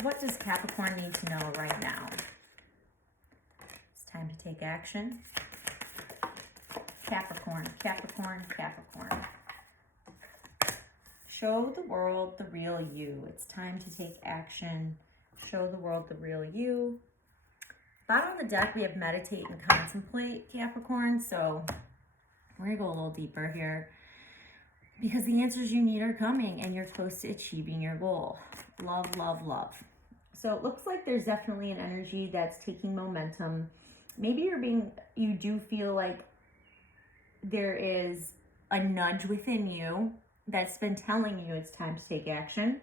What does Capricorn need to know right now? It's time to take action. Capricorn, Capricorn, Capricorn. Show the world the real you. It's time to take action. Show the world the real you. Bottom of the deck, we have meditate and contemplate, Capricorn. So we're going to go a little deeper here because the answers you need are coming and you're close to achieving your goal. Love, love, love. So it looks like there's definitely an energy that's taking momentum. Maybe you do feel like there is a nudge within you that's been telling you it's time to take action.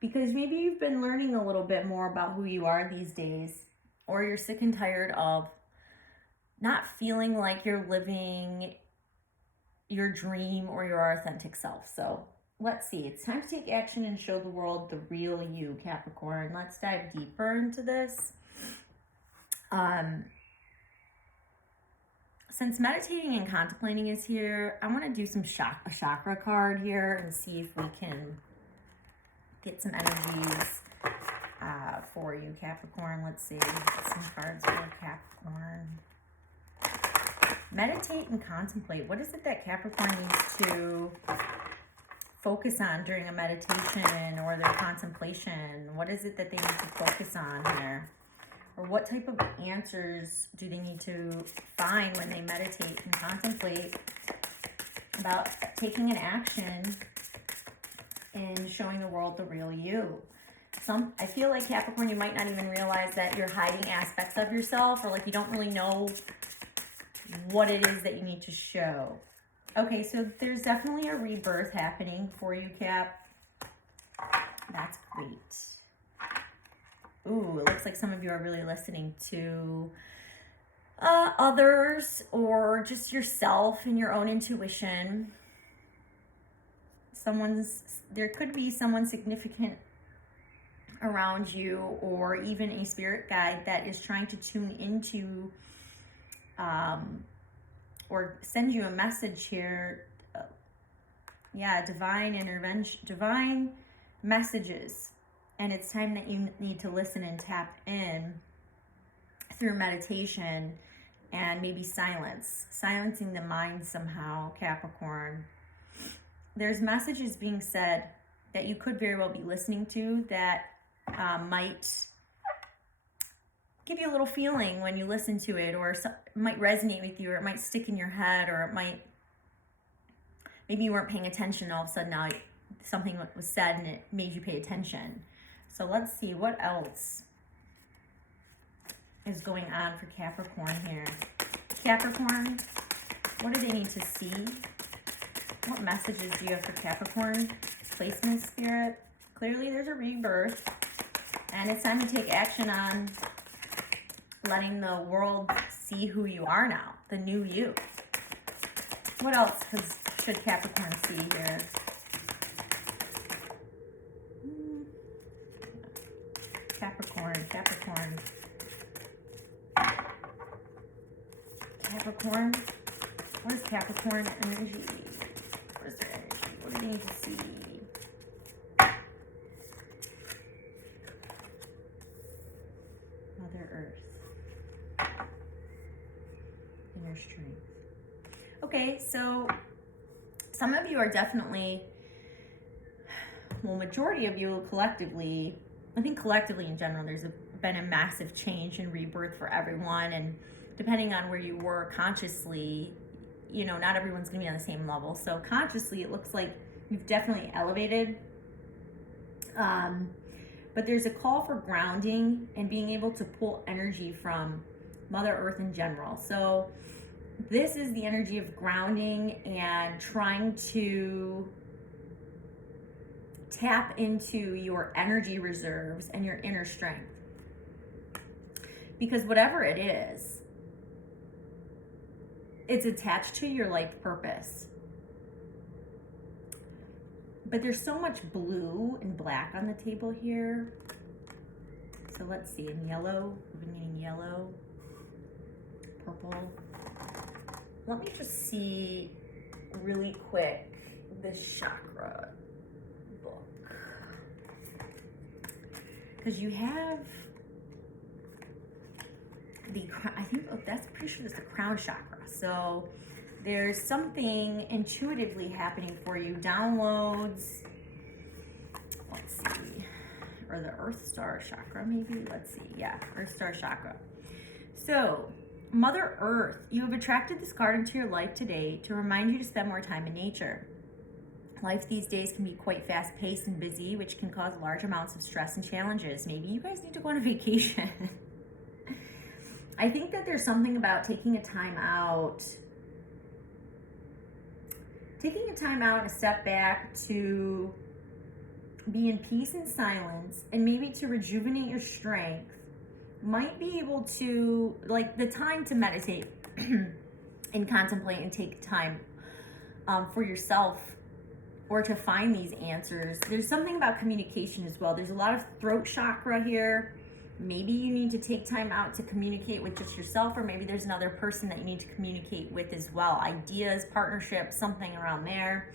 Because maybe you've been learning a little bit more about who you are these days, or you're sick and tired of not feeling like you're living your dream or your authentic self. So let's see. It's time to take action and show the world the real you, Capricorn. Let's dive deeper into this. Since meditating and contemplating is here, I want to do a chakra card here and see if we can get some energies for you, Capricorn. Let's see. Get some cards for Capricorn. Meditate and contemplate. What is it that Capricorn needs to focus on during a meditation or their contemplation? What is it that they need to focus on here? Or what type of answers do they need to find when they meditate and contemplate about taking an action and showing the world the real you? I feel like, Capricorn, you might not even realize that you're hiding aspects of yourself, or like you don't really know what it is that you need to show. Okay, so there's definitely a rebirth happening for you, Cap. That's great. Ooh, it looks like some of you are really listening to others or just yourself and your own intuition. There could be someone significant around you, or even a spirit guide that is trying to tune into or send you a message here. Divine intervention, divine messages. And it's time that you need to listen and tap in through meditation and maybe silencing the mind somehow, Capricorn. There's messages being said that you could very well be listening to that might give you a little feeling when you listen to it, or it might resonate with you, or it might stick in your head, or it might, maybe you weren't paying attention, all of a sudden now something was said and it made you pay attention. So let's see what else is going on for Capricorn here. Capricorn, what do they need to see? What messages do you have for Capricorn? Placement, Spirit. Clearly there's a rebirth, and it's time to take action on letting the world see who you are now, the new you. What else should Capricorn see here? Capricorn. What is Capricorn energy? What is their energy? What do they need to see? Mother Earth. Inner strength. Okay, so some of you are definitely, majority of you collectively, I think collectively in general, there's been a massive change and rebirth for everyone. And depending on where you were consciously, not everyone's going to be on the same level. So consciously, it looks like you've definitely elevated. But there's a call for grounding and being able to pull energy from Mother Earth in general. So this is the energy of grounding and trying to tap into your energy reserves and your inner strength. Because whatever it is, it's attached to your life purpose. But there's so much blue and black on the table here. So let's see, in yellow, we've been getting yellow, purple. Let me just see really quick this chakra book. because you have I think that's pretty sure that's the crown chakra. So there's something intuitively happening for you. Downloads, let's see, or the Earth Star chakra maybe. Let's see, yeah, Earth Star chakra. So Mother Earth, you have attracted this card into your life today to remind you to spend more time in nature. Life these days can be quite fast-paced and busy, which can cause large amounts of stress and challenges. Maybe you guys need to go on a vacation. I think that there's something about taking a time out and a step back to be in peace and silence, and maybe to rejuvenate your strength, might be able to, like, the time to meditate and contemplate and take time for yourself, or to find these answers. There's something about communication as well. There's a lot of throat chakra here. Maybe you need to take time out to communicate with just yourself, or maybe there's another person that you need to communicate with as well. Ideas, partnerships, something around there.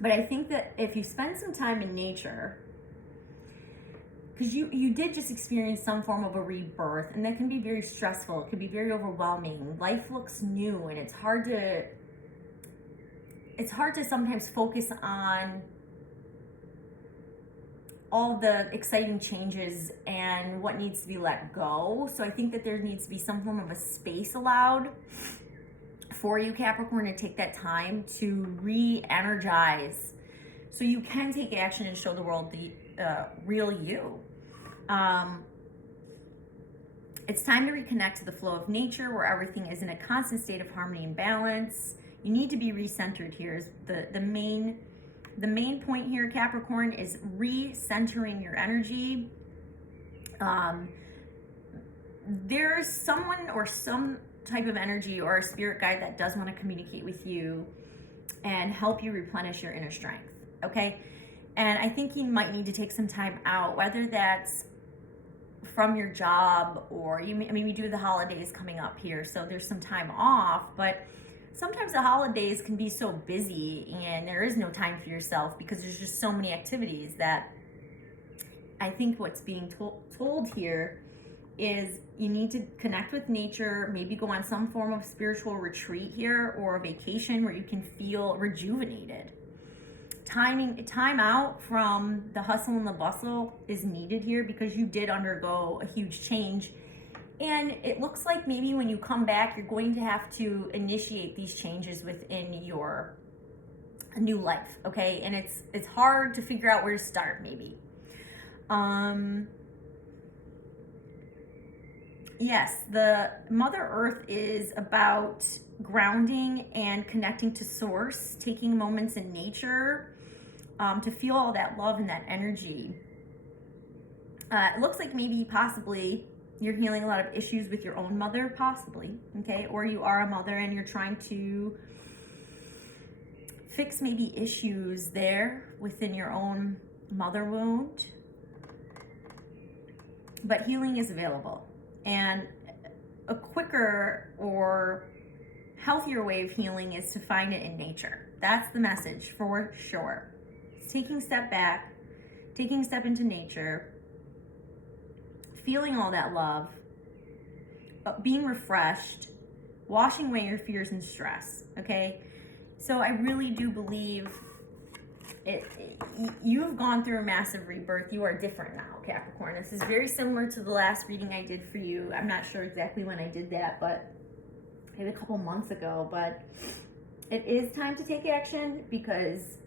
But I think that if you spend some time in nature, because you did just experience some form of a rebirth, and that can be very stressful. It can be very overwhelming. Life looks new, and it's hard to sometimes focus on all the exciting changes and what needs to be let go. So I think that there needs to be some form of a space allowed for you, Capricorn, to take that time to re-energize so you can take action and show the world the real you. It's time to reconnect to the flow of nature, where everything is in a constant state of harmony and balance. You need to be recentered here. Is the main point here, Capricorn, is recentering your energy. There's someone or some type of energy or a spirit guide that does want to communicate with you and help you replenish your inner strength, okay? And I think you might need to take some time out, whether that's from your job, or we do the holidays coming up here, so there's some time off, but sometimes the holidays can be so busy and there is no time for yourself because there's just so many activities that I think what's being told here is you need to connect with nature, maybe go on some form of spiritual retreat here, or a vacation where you can feel rejuvenated. Time out from the hustle and the bustle is needed here, because you did undergo a huge change. And it looks like maybe when you come back, you're going to have to initiate these changes within your new life, okay? And it's hard to figure out where to start, maybe. Yes, the Mother Earth is about grounding and connecting to source, taking moments in nature to feel all that love and that energy. It looks like maybe possibly you're healing a lot of issues with your own mother, possibly, okay? Or you are a mother and you're trying to fix maybe issues there within your own mother wound. But healing is available. And a quicker or healthier way of healing is to find it in nature. That's the message for sure. It's taking a step back, taking a step into nature, feeling all that love, being refreshed, washing away your fears and stress, okay? So I really do believe you have gone through a massive rebirth. You are different now, Capricorn. This is very similar to the last reading I did for you. I'm not sure exactly when I did that, but maybe a couple months ago. But it is time to take action, because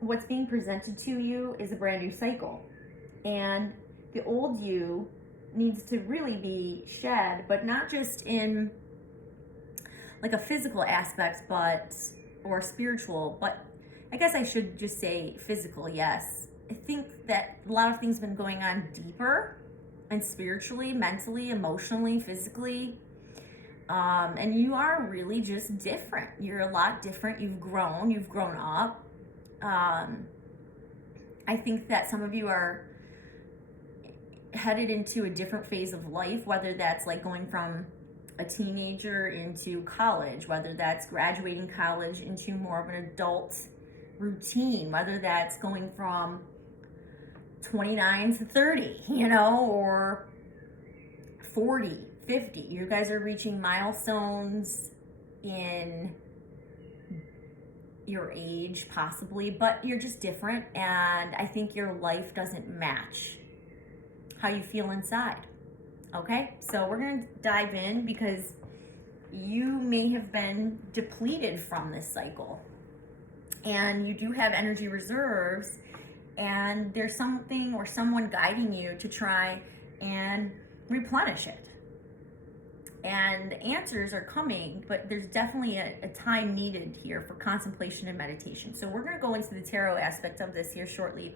what's being presented to you is a brand new cycle. And the old you needs to really be shed, but not just in like a physical aspect, or spiritual, but I guess I should just say physical, yes. I think that a lot of things have been going on deeper and spiritually, mentally, emotionally, physically. And you are really just different. You're a lot different. You've grown up. I think that some of you are headed into a different phase of life, whether that's like going from a teenager into college, whether that's graduating college into more of an adult routine, whether that's going from 29 to 30, you know, or 40, 50. You guys are reaching milestones in your age, possibly, but you're just different. And I think your life doesn't match how you feel inside. Okay, so we're going to dive in because you may have been depleted from this cycle. And you do have energy reserves, and there's something or someone guiding you to try and replenish it. And the answers are coming, but there's definitely a time needed here for contemplation and meditation. So we're going to go into the tarot aspect of this here shortly.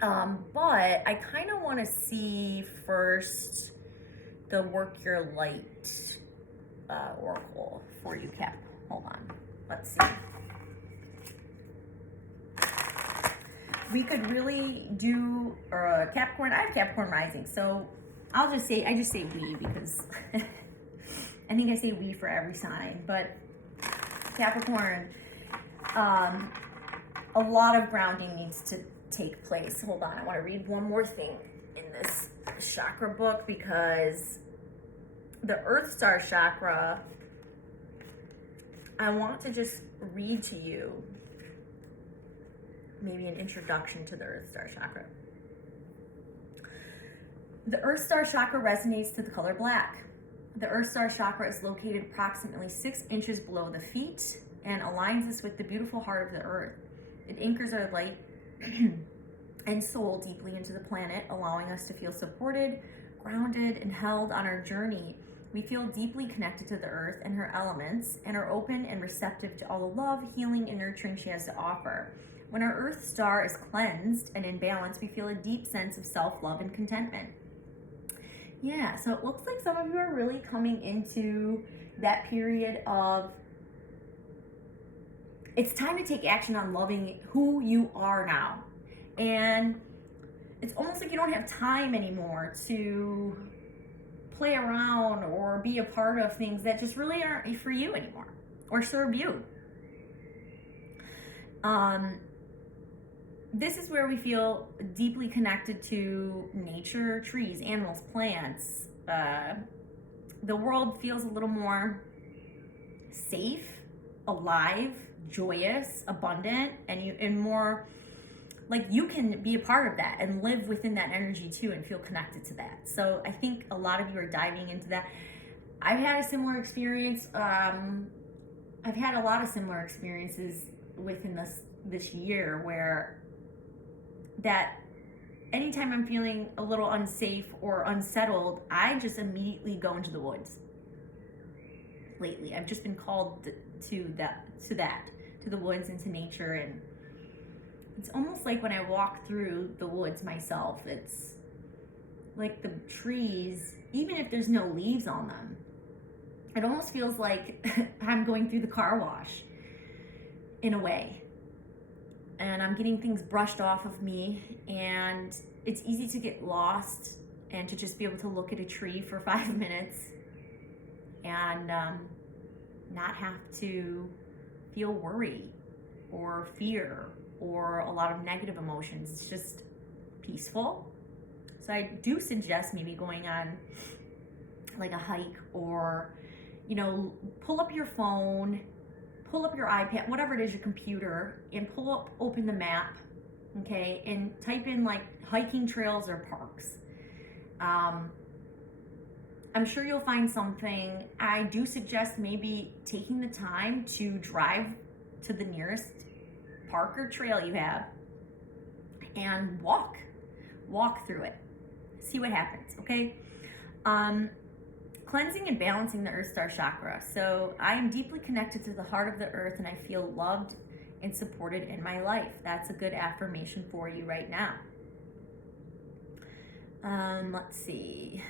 But I kind of want to see first the Work Your Light oracle for you, Cap. Hold on. Let's see. We could really do Capricorn. I have Capricorn rising, so I just say we because I think I say we for every sign. But Capricorn, a lot of grounding needs to take place. Hold on, I want to read one more thing in this chakra book because the Earth Star chakra, I want to just read to you maybe an introduction to the Earth Star chakra. The Earth Star chakra resonates to the color black. The Earth Star chakra is located approximately 6 inches below the feet and aligns us with the beautiful heart of the earth. It anchors our light and soul deeply into the planet, allowing us to feel supported, grounded, and held on our journey. We feel deeply connected to the earth and her elements and are open and receptive to all the love, healing, and nurturing she has to offer. When our Earth Star is cleansed and in balance, we feel a deep sense of self-love and contentment. Yeah, so it looks like some of you are really coming into that period of it's time to take action on loving who you are now. And it's almost like you don't have time anymore to play around or be a part of things that just really aren't for you anymore or serve you. This is where we feel deeply connected to nature, trees, animals, plants. The world feels a little more safe, alive, joyous, abundant, and more like you can be a part of that and live within that energy too and feel connected to that. So I think a lot of you are diving into that. I've had a similar experience. I've had a lot of similar experiences within this year where that anytime I'm feeling a little unsafe or unsettled, I just immediately go into the woods. Lately, I've just been called to the woods and to nature, and it's almost like when I walk through the woods myself, it's like the trees, even if there's no leaves on them, it almost feels like I'm going through the car wash in a way. And I'm getting things brushed off of me, and it's easy to get lost and to just be able to look at a tree for 5 minutes and not have to feel worry or fear or a lot of negative emotions. It's just peaceful. So I do suggest maybe going on like a hike or, pull up your phone, pull up your iPad, whatever it is, your computer, and open the map, okay, and type in like hiking trails or parks. I'm sure you'll find something. I do suggest maybe taking the time to drive to the nearest park or trail you have and walk through it. See what happens, okay? Cleansing and balancing the Earth Star chakra. So I am deeply connected to the heart of the earth and I feel loved and supported in my life. That's a good affirmation for you right now. Let's see.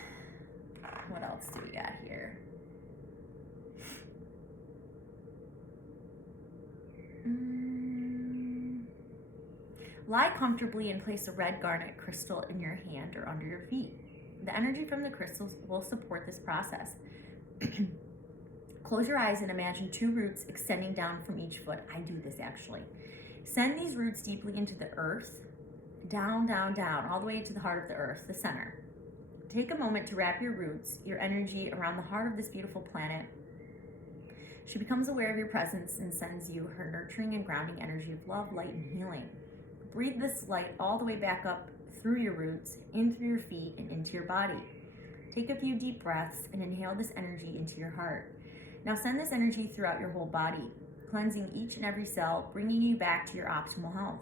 What else do we got here? Lie comfortably and place a red garnet crystal in your hand or under your feet. The energy from the crystals will support this process. Close your eyes and imagine 2 roots extending down from each foot. I do this actually. Send these roots deeply into the earth down, down, down, all the way to the heart of the earth, the center. Take a moment to wrap your roots, your energy around the heart of this beautiful planet. She becomes aware of your presence and sends you her nurturing and grounding energy of love, light, and healing. Breathe this light all the way back up through your roots, in through your feet, and into your body. Take a few deep breaths and inhale this energy into your heart. Now send this energy throughout your whole body, cleansing each and every cell, bringing you back to your optimal health.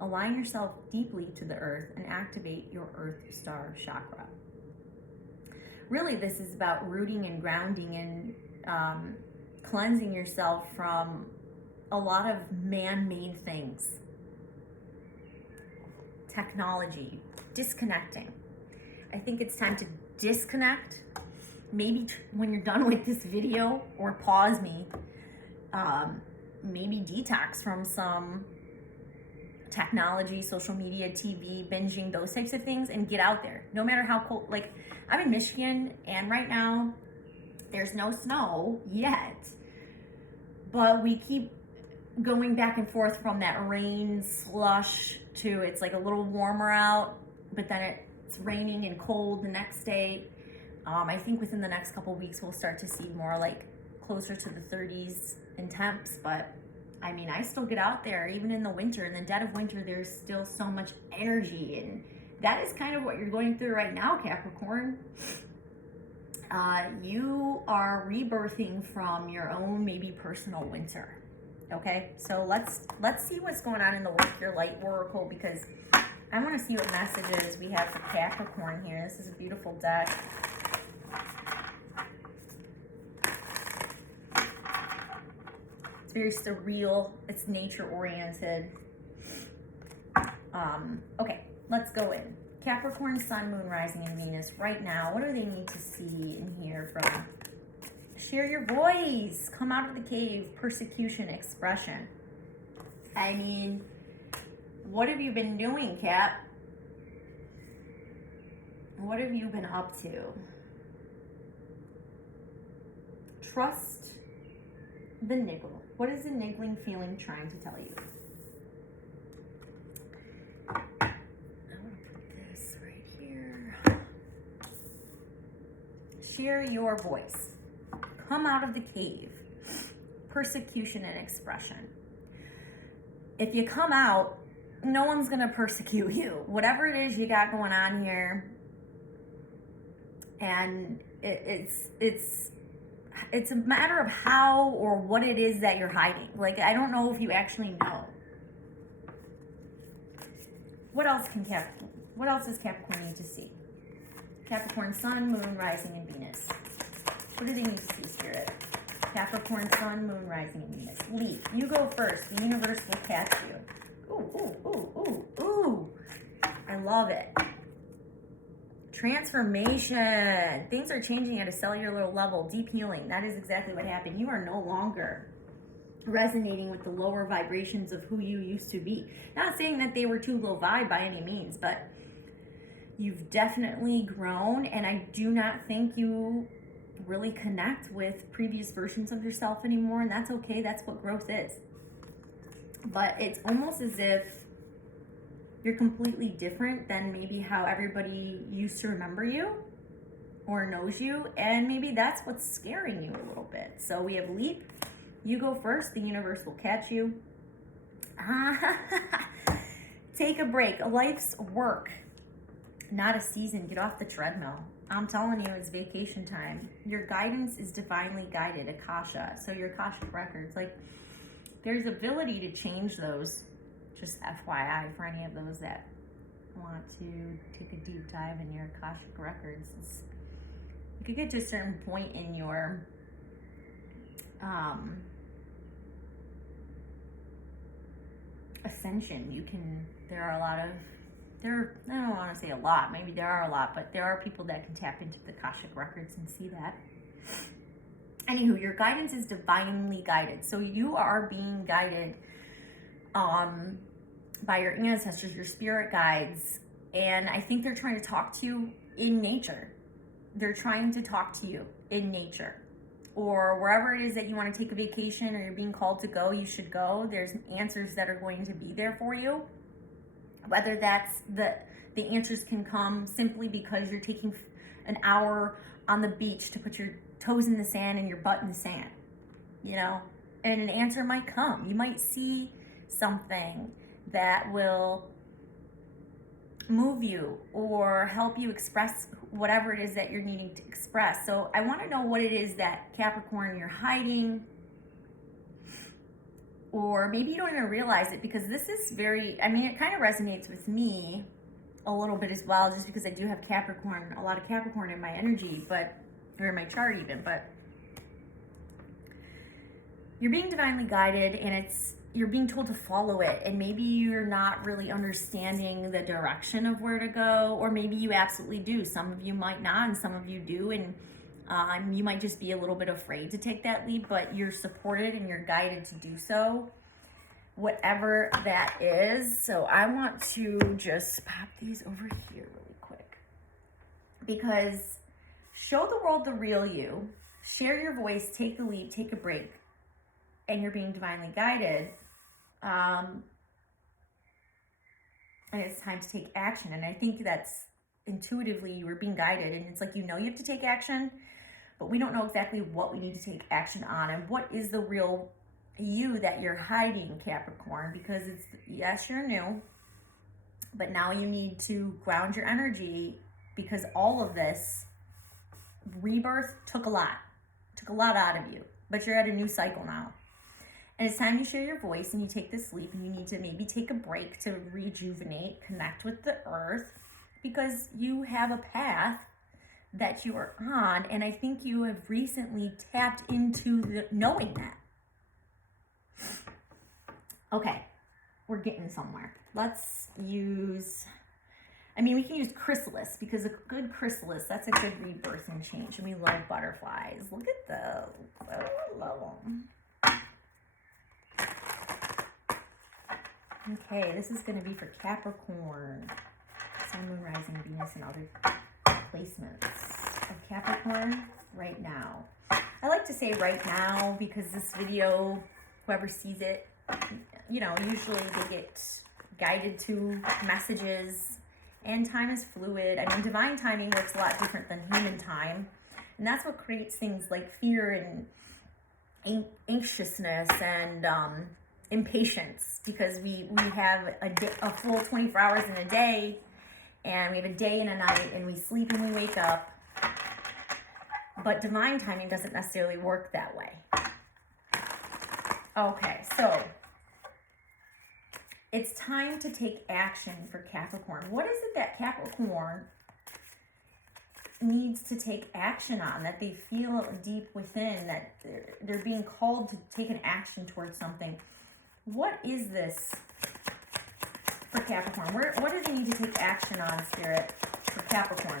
Align yourself deeply to the earth and activate your Earth Star chakra. Really, this is about rooting and grounding and cleansing yourself from a lot of man-made things. Technology, disconnecting. I think it's time to disconnect. Maybe when you're done with this video, or pause me, maybe detox from some technology, social media, TV, binging, those types of things, and get out there. No matter how cold, like I'm in Michigan, and right now there's no snow yet, but we keep going back and forth from that rain slush to it's like a little warmer out, but then it's raining and cold the next day. I think within the next couple weeks we'll start to see more like closer to the 30s in temps, but I mean, I still get out there even in the winter. In the dead of winter, there's still so much energy, and that is kind of what you're going through right now, Capricorn. You are rebirthing from your own maybe personal winter. Okay, so let's see what's going on in the Work Your Light Oracle, because I want to see what messages we have for Capricorn here. This is a beautiful deck. It's very surreal. It's nature oriented. Okay, let's go in. Capricorn, Sun, Moon, Rising, and Venus right now. What do they need to see and hear from? Share your voice. Come out of the cave. Persecution, expression. I mean, what have you been doing, Cap? What have you been up to? Trust the niggle. What is the niggling feeling trying to tell you? I want to put this right here. Share your voice. Come out of the cave. Persecution and expression. If you come out, no one's going to persecute you. Whatever it is you got going on here, and it's a matter of how or what it is that you're hiding. Like, I don't know if you actually know. What else does Capricorn need to see? Capricorn, Sun, Moon, Rising, and Venus. What do they need to see, Spirit? Capricorn, Sun, Moon, Rising, and Venus. Leap. You go first. The universe will catch you. Ooh, ooh, ooh, ooh, ooh. I love it. Transformation. Things are changing at a cellular level. Deep healing. That is exactly what happened. You are no longer resonating with the lower vibrations of who you used to be. Not saying that they were too low vibe by any means, but you've definitely grown, and I do not think you really connect with previous versions of yourself anymore, and that's okay. That's what growth is. But it's almost as if you're completely different than maybe how everybody used to remember you or knows you, and maybe that's what's scaring you a little bit. So we have leap. You go first. The universe will catch you. Take a break. A life's work, not a season. Get off the treadmill. I'm telling you, it's vacation time. Your guidance is divinely guided, Akasha. So your Akashic records, like, there's ability to change those. Just FYI for any of those that want to take a deep dive in your Akashic records. You could get to a certain point in your ascension. There are a lot of, I don't want to say a lot, maybe there are a lot, but there are people that can tap into the Akashic records and see that. Anywho, your guidance is divinely guided. So you are being guided by your ancestors, your spirit guides, and I think they're trying to talk to you in nature. They're trying to talk to you in nature, or wherever it is that you want to take a vacation or you're being called to go, you should go. There's answers that are going to be there for you. Whether that's the answers can come simply because you're taking an hour on the beach to put your toes in the sand and your butt in the sand, you know, and an answer might come. You might see something that will move you or help you express whatever it is that you're needing to express. So I want to know what it is that Capricorn you're hiding, or maybe you don't even realize it, because this is very, I mean, it kind of resonates with me a little bit as well, just because I do have Capricorn, a lot of Capricorn in my energy, but, or in my chart even, but you're being divinely guided, and you're being told to follow it, and maybe you're not really understanding the direction of where to go, or maybe you absolutely do. Some of you might not, and some of you do, and you might just be a little bit afraid to take that leap, but you're supported and you're guided to do so, whatever that is. So I want to just pop these over here really quick, because show the world the real you, share your voice, take the leap, take a break, and you're being divinely guided. And it's time to take action. And I think that's intuitively you were being guided, and it's like, you have to take action, but we don't know exactly what we need to take action on, and what is the real you that you're hiding, Capricorn, because it's, yes, you're new, but now you need to ground your energy, because all of this rebirth took a lot out of you, but you're at a new cycle now. And it's time you share your voice and you take this leap, and you need to maybe take a break to rejuvenate, connect with the earth, because you have a path that you are on, and I think you have recently tapped into knowing that. Okay, we're getting somewhere. Let's use, we can use chrysalis, because a good chrysalis, that's a good rebirth and change, and we love butterflies. Look at those. Oh, I love them. Okay, this is going to be for Capricorn. Sun, Moon, Rising, Venus, and other placements of Capricorn right now. I like to say right now, because this video, whoever sees it, usually they get guided to messages, and time is fluid. Divine timing works a lot different than human time, and that's what creates things like fear and anxiousness and impatience, because we have a full 24 hours in a day, and we have a day and a night, and we sleep and we wake up. But divine timing doesn't necessarily work that way. Okay, so it's time to take action for Capricorn. What is it that Capricorn needs to take action on, that they feel deep within, that they're being called to take an action towards something? What is this for Capricorn? What do they need to take action on, Spirit, for Capricorn?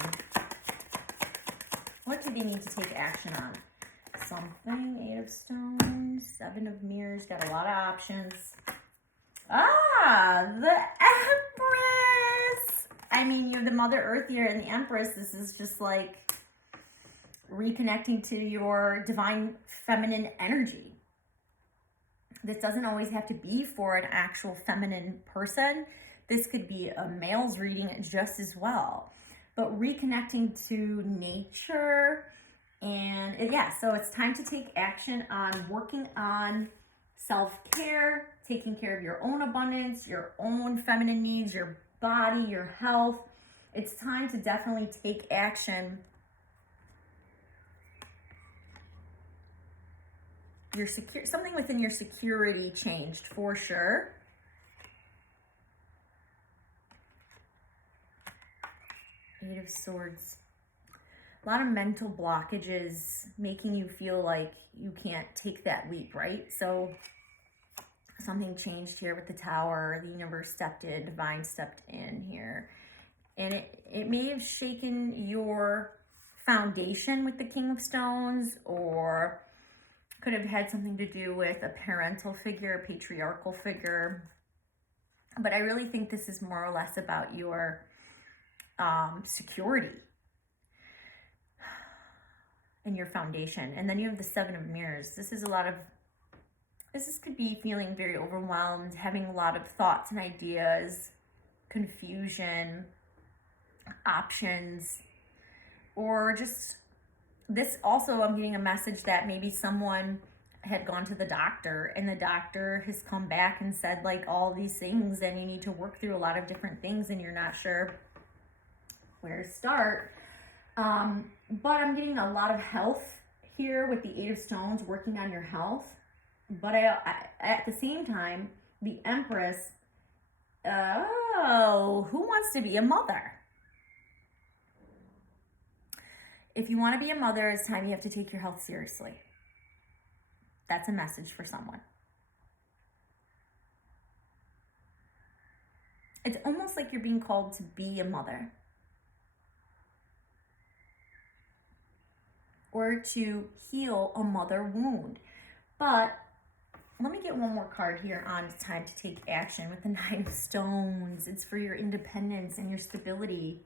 What do they need to take action on? Something, 8 of Stones, 7 of Mirrors, got a lot of options. Ah, the Empress! You have the Mother Earth here and the Empress. This is just like reconnecting to your divine feminine energy. This doesn't always have to be for an actual feminine person. This could be a male's reading just as well. But reconnecting to nature, and so it's time to take action on working on self-care, taking care of your own abundance, your own feminine needs, your body, your health. It's time to definitely take action. Something within your security changed for sure. Eight of Swords. A lot of mental blockages making you feel like you can't take that leap, right? So something changed here with the Tower. The universe stepped in, divine stepped in here. And it may have shaken your foundation with the King of Stones, or could have had something to do with a parental figure, a patriarchal figure. But I really think this is more or less about your security and your foundation. And then you have the 7 of Mirrors. This could be feeling very overwhelmed, having a lot of thoughts and ideas confusion, options, or just this. Also, I'm getting a message that maybe someone had gone to the doctor and the doctor has come back and said like all these things, and you need to work through a lot of different things and you're not sure where to start. But I'm getting a lot of health here with the Eight of Stones, working on your health. But I at the same time, the Empress, who wants to be a mother? If you want to be a mother, it's time you have to take your health seriously. That's a message for someone. It's almost like you're being called to be a mother, or to heal a mother wound. But let me get one more card here on time to take action with the Nine of Stones. It's for your independence and your stability.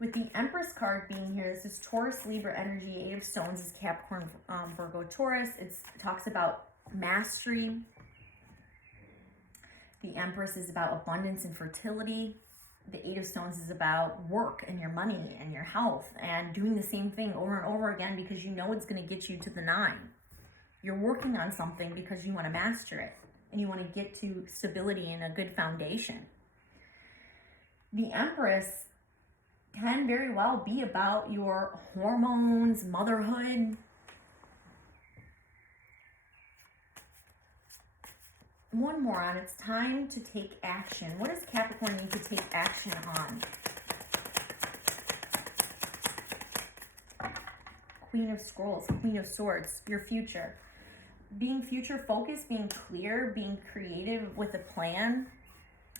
With the Empress card being here, this is Taurus, Libra energy. Eight of Stones is Capricorn, Virgo, Taurus. It talks about mastery. The Empress is about abundance and fertility. The Eight of Stones is about work and your money and your health and doing the same thing over and over again because you know it's going to get you to the 9. You're working on something because you want to master it and you want to get to stability and a good foundation. The Empress can very well be about your hormones, motherhood. One more on, it's time to take action. What does Capricorn need to take action on? Queen of Scrolls, Queen of Swords, your future. Being future focused, being clear, being creative with a plan.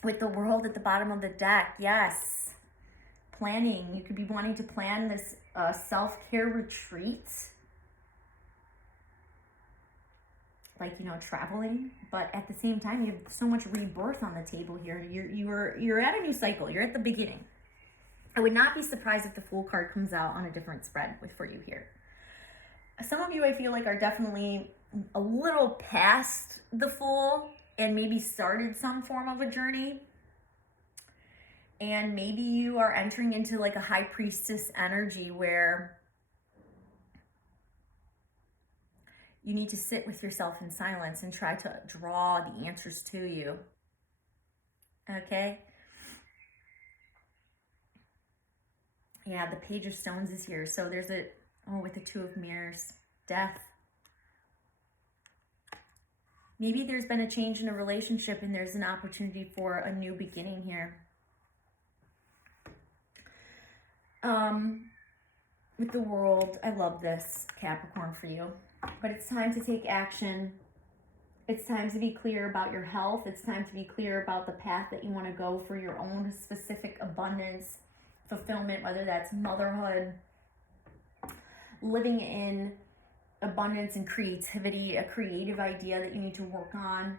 With the World at the bottom of the deck, yes. Planning, you could be wanting to plan this self-care retreat. Like, you know, traveling, but at the same time, you have so much rebirth on the table here. You're at a new cycle. You're at the beginning. I would not be surprised if the Fool card comes out on a different spread for you here. Some of you, I feel like, are definitely a little past the Fool and maybe started some form of a journey. And maybe you are entering into like a High Priestess energy where you need to sit with yourself in silence and try to draw the answers to you. Okay? Yeah, the Page of Stones is here. So there's with the Two of Mirrors, death. Maybe there's been a change in a relationship and there's an opportunity for a new beginning here. With the World, I love this, Capricorn, for you. But it's time to take action. It's time to be clear about your health. It's time to be clear about the path that you want to go for your own specific abundance, fulfillment, whether that's motherhood, living in abundance and creativity, a creative idea that you need to work on.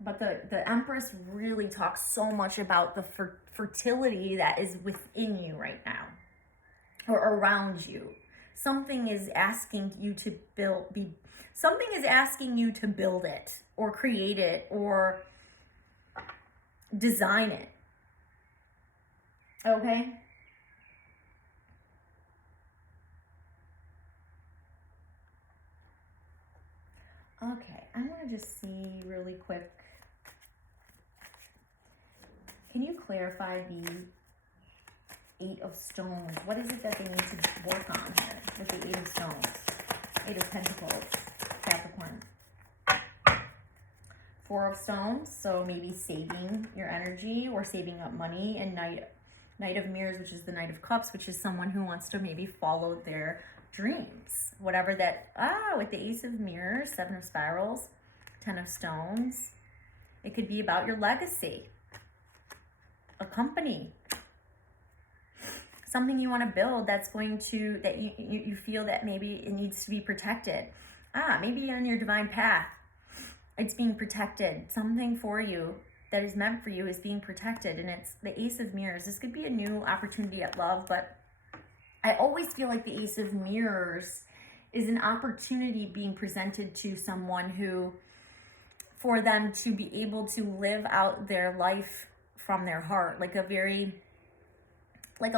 But the Empress really talks so much about the fertility that is within you right now or around you. Something is asking you to something is asking you to build it or create it or design it. Okay? Okay, I want to just see really quick. Can you clarify the Eight of Stones? What is it that they need to work on here with the Eight of Stones? Eight of Pentacles, Capricorn. Four of Stones, so maybe saving your energy or saving up money. And Knight of Mirrors, which is the Knight of Cups, which is someone who wants to maybe follow their dreams. Whatever that, with the Ace of Mirrors, Seven of Spirals, Ten of Stones. It could be about your legacy. A company, something you want to build that's going to, that you feel that maybe it needs to be protected. Maybe on your divine path, it's being protected. Something for you that is meant for you is being protected, and it's the Ace of Mirrors. This could be a new opportunity at love, but I always feel like the Ace of Mirrors is an opportunity being presented to someone who for them to be able to live out their life from their heart, like a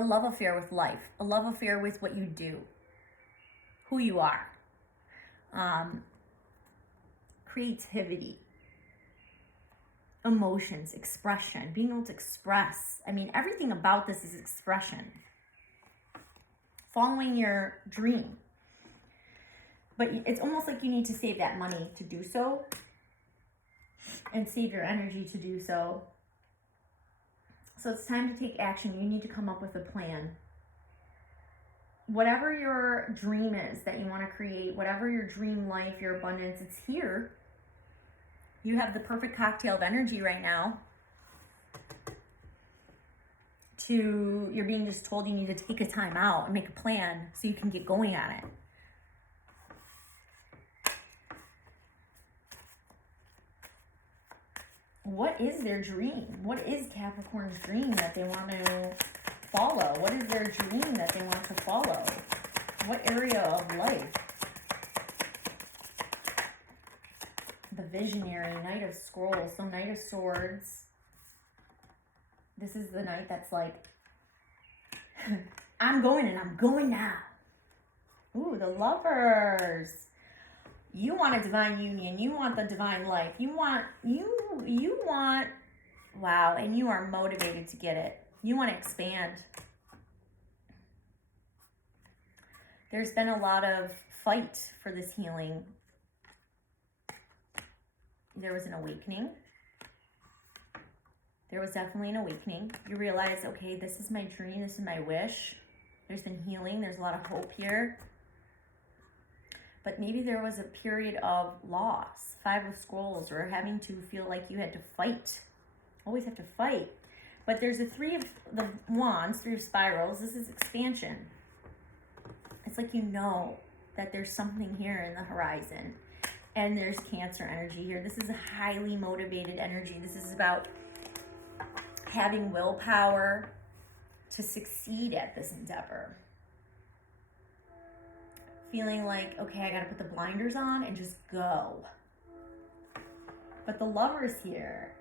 love affair with life, a love affair with what you do, who you are, creativity, emotions, expression, being able to express. I mean, everything about this is expression. Following your dream. But it's almost like you need to save that money to do so, and save your energy to do so. So it's time to take action. You need to come up with a plan. Whatever your dream is that you want to create, whatever your dream life, your abundance, it's here. You have the perfect cocktail of energy right now. You're being just told you need to take a time out and make a plan so you can get going on it. What is their dream? What is Capricorn's dream that they want to follow? What is their dream that they want to follow? What area of life? The visionary, Knight of Scrolls, so Knight of Swords. This is the night that's like, I'm going and I'm going now. Ooh, the Lovers. You want a divine union. You want the divine life. You want, wow, and you are motivated to get it. You want to expand. There's been a lot of fight for this healing. There was an awakening. There was definitely an awakening. You realize, okay, this is my dream. This is my wish. There's been healing. There's a lot of hope here. But maybe there was a period of loss, 5 of Scrolls, or having to feel like you had to fight. Always have to fight. But there's a 3 of the Wands, 3 of Spirals. This is expansion. It's like you know that there's something here in the horizon. And there's Cancer energy here. This is a highly motivated energy. This is about having willpower to succeed at this endeavor. Feeling like, okay, I gotta put the blinders on and just go. But the Lovers here,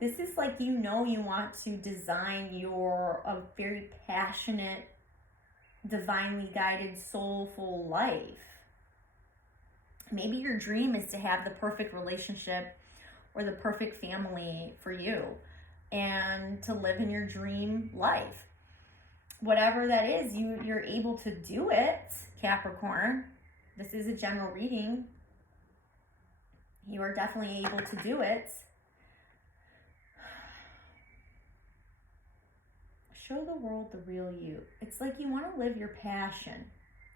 this is like, you know, you want to design a very passionate, divinely guided, soulful life. Maybe your dream is to have the perfect relationship or the perfect family for you and to live in your dream life. Whatever that is, you're able to do it, Capricorn. This is a general reading. You are definitely able to do it. Show the world the real you. It's like you want to live your passion.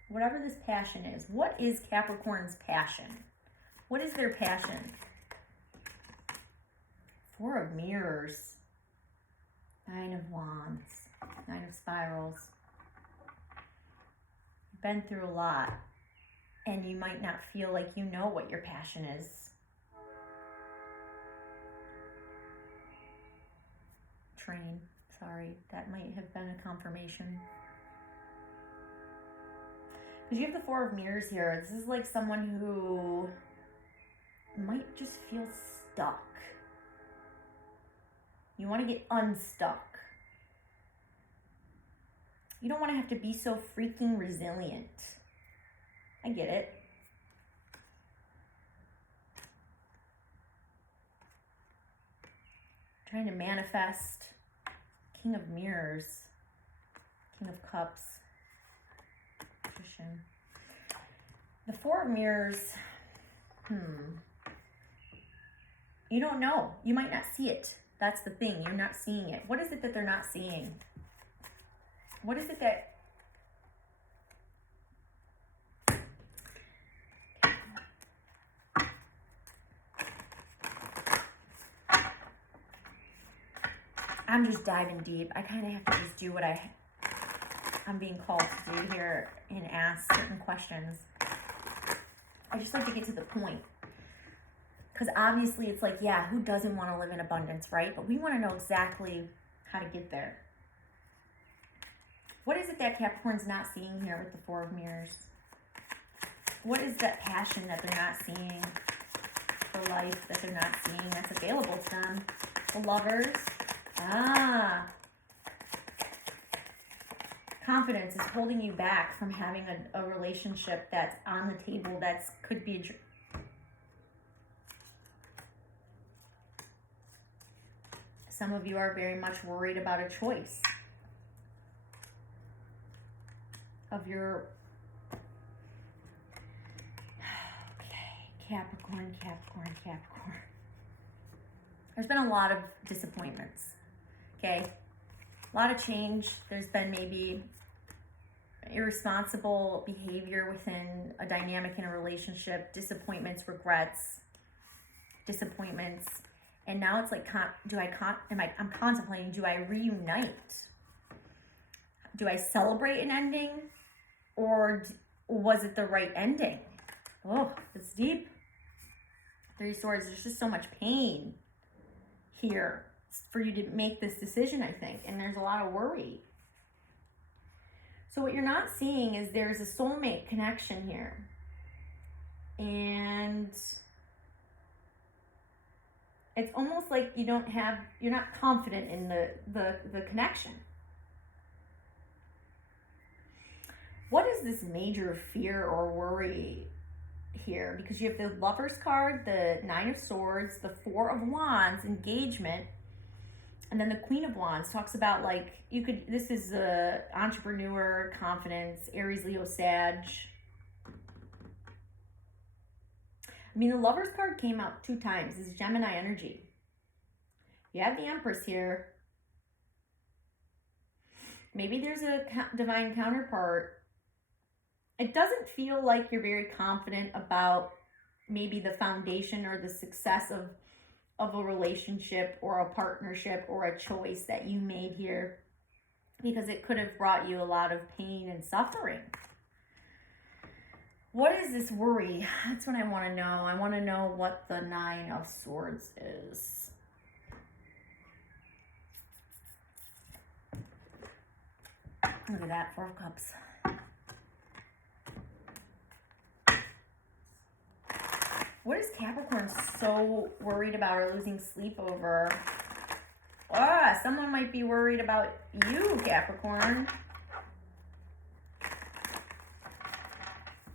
Whatever this passion is. What is Capricorn's passion? What is their passion? 4 of Mirrors. 9 of Wands. 9 of Spirals. You've been through a lot. And you might not feel like you know what your passion is. Train. Sorry. That might have been a confirmation. Because you have the 4 of Mirrors here. This is like someone who might just feel stuck. You want to get unstuck. You don't want to have to be so freaking resilient. I get it. Trying to manifest. King of Mirrors. King of Cups. Magician. The 4 of Mirrors. You don't know. You might not see it. That's the thing. You're not seeing it. What is it that they're not seeing? What is it that... I'm just diving deep. I kind of have to just do what I'm being called to do here and ask certain questions. I just like to get to the point. Because obviously it's like, yeah, who doesn't want to live in abundance, right? But we want to know exactly how to get there. What is it that Capricorn's not seeing here with the 4 of Mirrors? What is that passion that they're not seeing? for life that they're not seeing that's available to them. The Lovers. Confidence is holding you back from having a relationship that's on the table that could be some of you are very much worried about a choice of your Capricorn. There's been a lot of disappointments, okay? A lot of change. There's been maybe irresponsible behavior within a dynamic in a relationship, disappointments, regrets, disappointments. And now it's like, I'm contemplating, do I reunite? Do I celebrate an ending? Or was it the right ending? Oh, it's deep. Three of Swords, there's just so much pain here for you to make this decision, I think. And there's a lot of worry. So what you're not seeing is there's a soulmate connection here. And it's almost like you're not confident in the connection. What is this major fear or worry here? Because you have the Lovers card, the Nine of Swords, the Four of Wands, engagement, and then the Queen of Wands talks about like, this is entrepreneur, confidence, Aries, Leo, Sag. I mean, the Lovers card came out 2 times. This is Gemini energy. You have the Empress here. Maybe there's a divine counterpart. It doesn't feel like you're very confident about maybe the foundation or the success of a relationship or a partnership or a choice that you made here, because it could have brought you a lot of pain and suffering. What is this worry? That's what I want to know. I want to know what the Nine of Swords is. Look at that, Four of Cups. What is Capricorn so worried about or losing sleep over? Someone might be worried about you, Capricorn.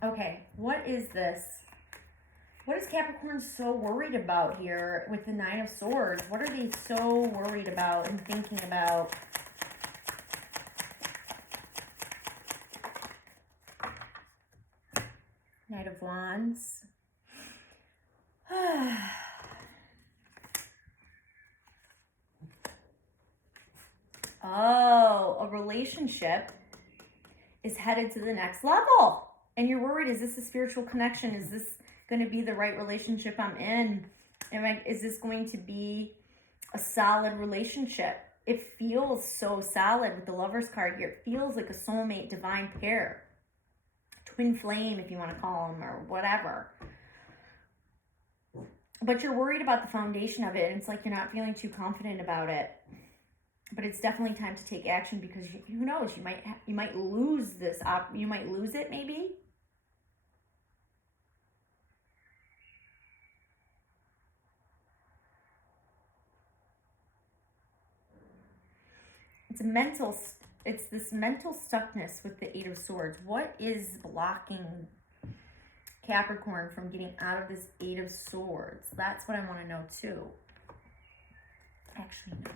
Okay, what is this? What is Capricorn so worried about here with the Nine of Swords? What are they so worried about and thinking about? Knight of Wands. Oh, a relationship is headed to the next level. And you're worried, is this a spiritual connection? Is this going to be the right relationship I'm in? Is this going to be a solid relationship? It feels so solid with the Lovers card here. It feels like a soulmate, divine pair. Twin flame, if you want to call them, or whatever. But you're worried about the foundation of it, and it's like you're not feeling too confident about it. But it's definitely time to take action, because who knows, you might lose this. You might lose it, maybe. It's this mental stuckness with the Eight of Swords. What is blocking Capricorn from getting out of this Eight of Swords? That's what I want to know too. Actually, no.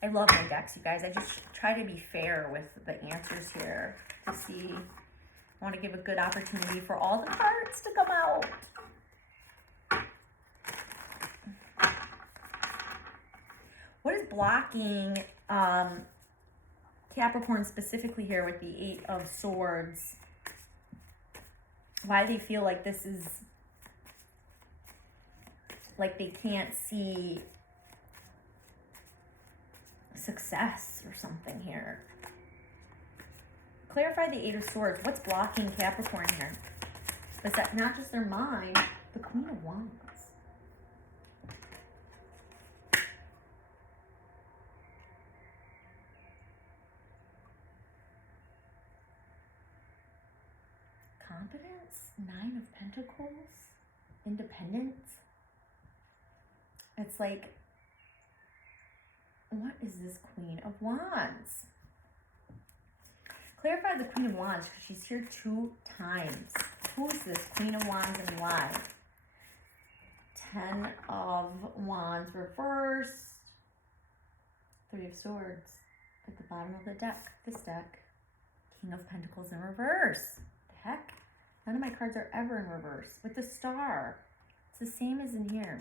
I love my decks, you guys. I just try to be fair with the answers here to see. I want to give a good opportunity for all the cards to come out. What is blocking Capricorn specifically here with the Eight of Swords? Why they feel like this is, like they can't see success or something here. Clarify the Eight of Swords. What's blocking Capricorn here? Is that not just their mind? The Queen of Wands. Confidence, Nine of Pentacles, independence. It's like, what is this Queen of Wands? Clarify the Queen of Wands, because she's here 2 times. Who is this Queen of Wands and why? 10 of Wands reversed. 3 of Swords at the bottom of the deck. This deck. King of Pentacles in reverse. The heck? None of my cards are ever in reverse. With the Star. It's the same as in here.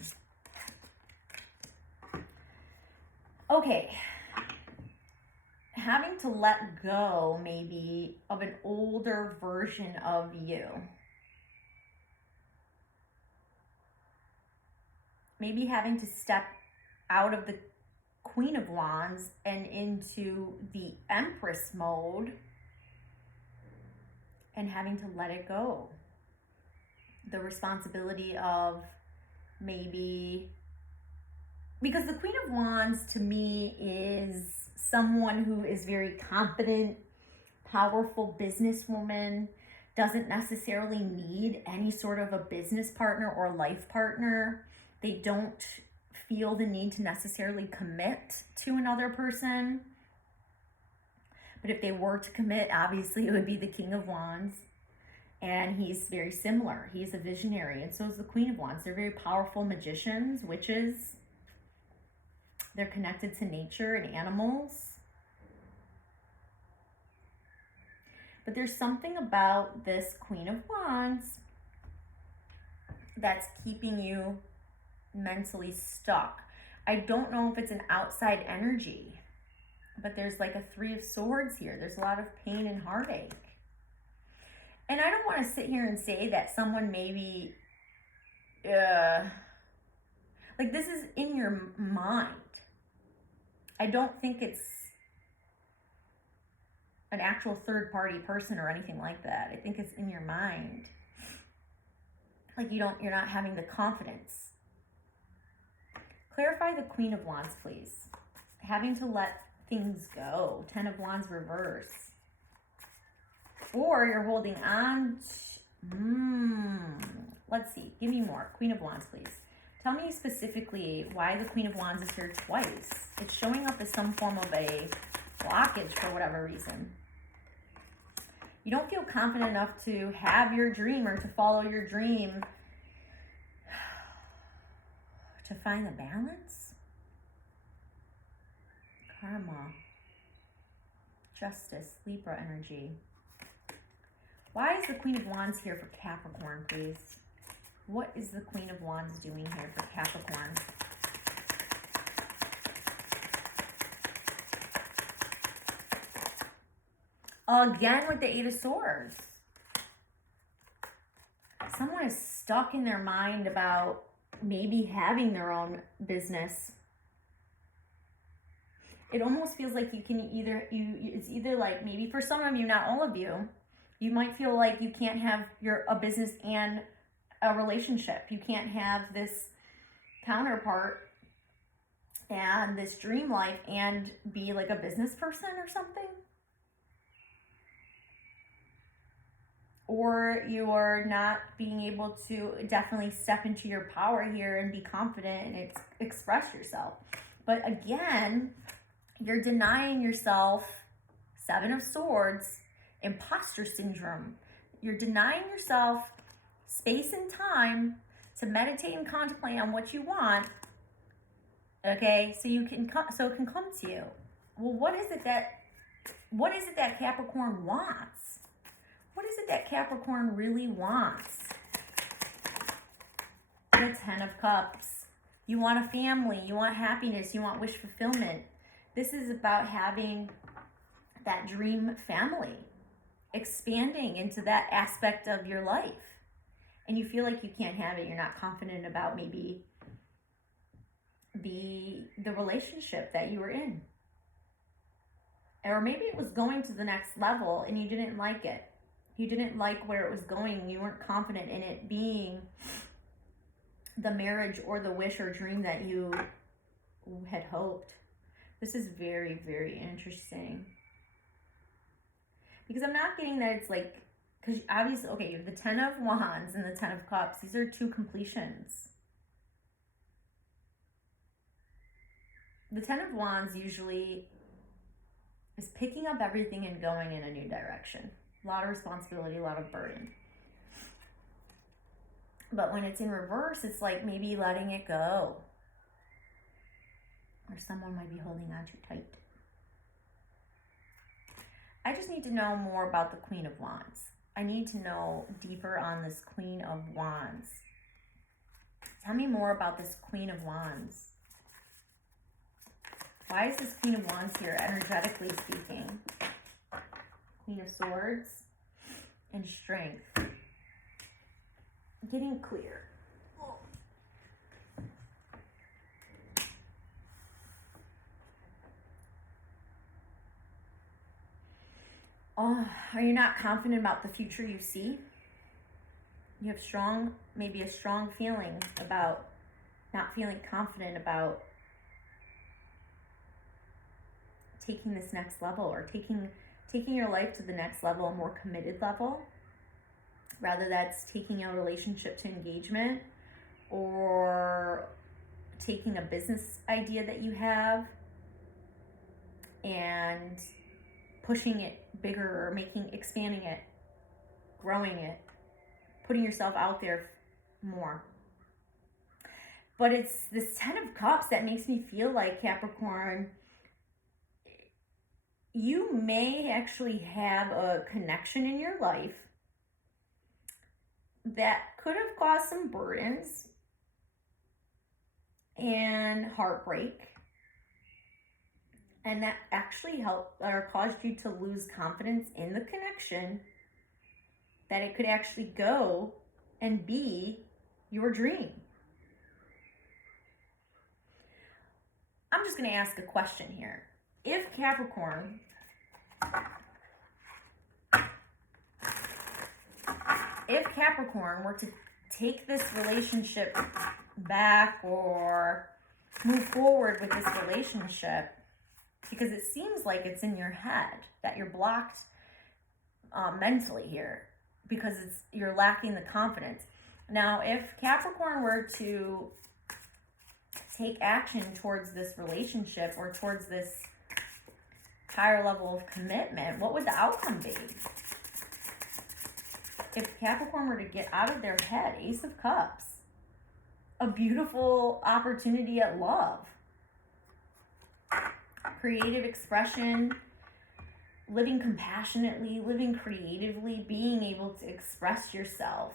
Okay. Having to let go, maybe, of an older version of you. Maybe having to step out of the Queen of Wands and into the Empress mode and having to let it go. The responsibility of maybe, because the Queen of Wands to me is someone who is very confident, powerful businesswoman, doesn't necessarily need any sort of a business partner or life partner. They don't feel the need to necessarily commit to another person. But if they were to commit, obviously it would be the King of Wands. And he's very similar. He's a visionary, and so is the Queen of Wands. They're very powerful magicians, witches. They're connected to nature and animals. But there's something about this Queen of Wands that's keeping you mentally stuck. I don't know if it's an outside energy, but there's like a 3 of Swords here. There's a lot of pain and heartache. And I don't want to sit here and say that someone maybe, like this is in your mind. I don't think it's an actual third party person or anything like that. I think it's in your mind. Like you're not having the confidence. Clarify the Queen of Wands, please. Having to let things go. 10 of Wands reverse. Or you're holding on to, let's see. Give me more. Queen of Wands, please. Tell me specifically why the Queen of Wands is here twice. It's showing up as some form of a blockage for whatever reason. You don't feel confident enough to have your dream or to follow your dream. To find the balance. Karma. Justice. Libra energy. Why is the Queen of Wands here for Capricorn, please? What is the Queen of Wands doing here for Capricorn? Again with the 8 of Swords. Someone is stuck in their mind about maybe having their own business. It almost feels like you can it's either like, maybe for some of you, not all of you, you might feel like you can't have a business and a relationship. You can't have this counterpart and this dream life and be like a business person or something. Or you're not being able to definitely step into your power here and be confident and express yourself. But again, you're denying yourself, 7 of Swords, imposter syndrome. You're denying yourself space and time to meditate and contemplate on what you want. Okay, so it can come to you. Well, what is it that Capricorn wants? What is it that Capricorn really wants? The 10 of Cups. You want a family. You want happiness. You want wish fulfillment. This is about having that dream family, expanding into that aspect of your life. And you feel like you can't have it. You're not confident about maybe the relationship that you were in. Or maybe it was going to the next level and you didn't like it. You didn't like where it was going. You weren't confident in it being the marriage or the wish or dream that you had hoped. This is very, very interesting. Because I'm not getting that it's like Because obviously, okay, you have the 10 of Wands and the 10 of Cups. These are two completions. The 10 of Wands usually is picking up everything and going in a new direction. A lot of responsibility, a lot of burden. But when it's in reverse, it's like maybe letting it go. Or someone might be holding on too tight. I just need to know more about the Queen of Wands. I need to know deeper on this Queen of Wands. Tell me more about this Queen of Wands. Why is this Queen of Wands here, energetically speaking? Queen of Swords and Strength. Getting clear. Oh, are you not confident about the future you see? You have maybe a strong feeling about not feeling confident about taking this next level, or taking your life to the next level, a more committed level. Rather, that's taking a relationship to engagement, or taking a business idea that you have and pushing it bigger, or expanding it, growing it, putting yourself out there more. But it's this 10 of Cups that makes me feel like, Capricorn, you may actually have a connection in your life that could have caused some burdens and heartbreak, and that actually helped or caused you to lose confidence in the connection, that it could actually go and be your dream. I'm just going to ask a question here. If Capricorn were to take this relationship back or move forward with this relationship, because it seems like it's in your head, that you're blocked mentally here because you're lacking the confidence. Now, if Capricorn were to take action towards this relationship or towards this higher level of commitment, what would the outcome be? If Capricorn were to get out of their head, Ace of Cups, a beautiful opportunity at love, creative expression, living compassionately, living creatively, being able to express yourself.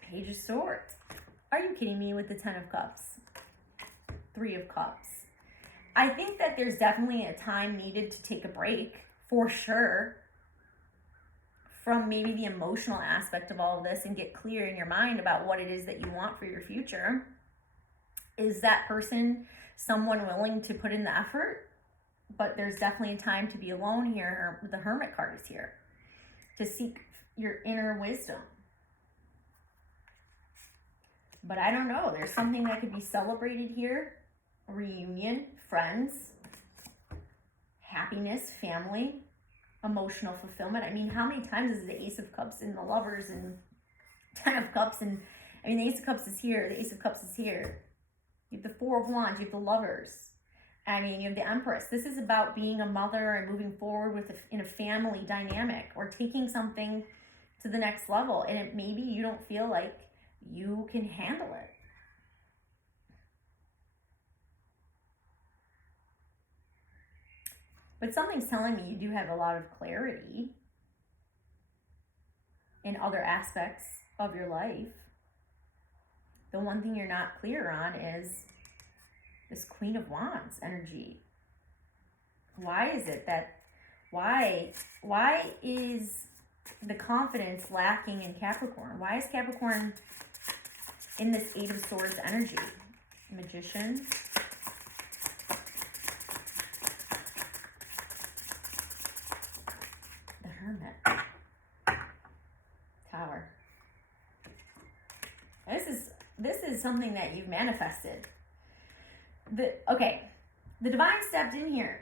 Page of Swords. Are you kidding me with the 10 of Cups? 3 of Cups. I think that there's definitely a time needed to take a break, for sure, from maybe the emotional aspect of all of this, and get clear in your mind about what it is that you want for your future. Is that person someone willing to put in the effort? But there's definitely a time to be alone here. The Hermit card is here to seek your inner wisdom. But I don't know. There's something that could be celebrated here. A reunion, friends, happiness, family, emotional fulfillment. I mean, how many times is the Ace of Cups and the Lovers and 10 of Cups? And I mean, the Ace of Cups is here. The Ace of Cups is here. You have the 4 of Wands. You have the Lovers. I mean, you have the Empress. This is about being a mother and moving forward in a family dynamic, or taking something to the next level. And maybe you don't feel like you can handle it. But something's telling me you do have a lot of clarity in other aspects of your life. The one thing you're not clear on is this Queen of Wands energy. Why is it that, why is the confidence lacking in Capricorn? Why is Capricorn in this 8 of Swords energy? Magician. The Hermit. Tower. This is something that you've manifested. The divine stepped in here,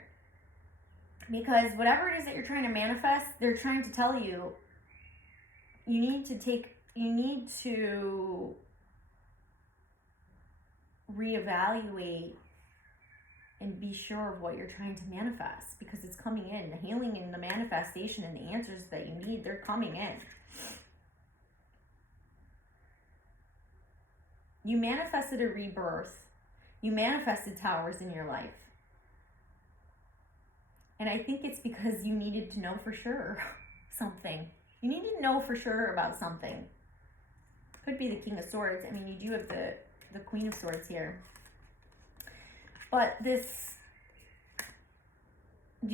because whatever it is that you're trying to manifest, they're trying to tell you you need to reevaluate and be sure of what you're trying to manifest, because it's coming in. The healing and the manifestation and the answers that you need, they're coming in. You manifested a rebirth. You manifested towers in your life. And I think it's because you needed to know for sure something. You needed to know for sure about something. Could be the King of Swords. I mean, you do have the Queen of Swords here. But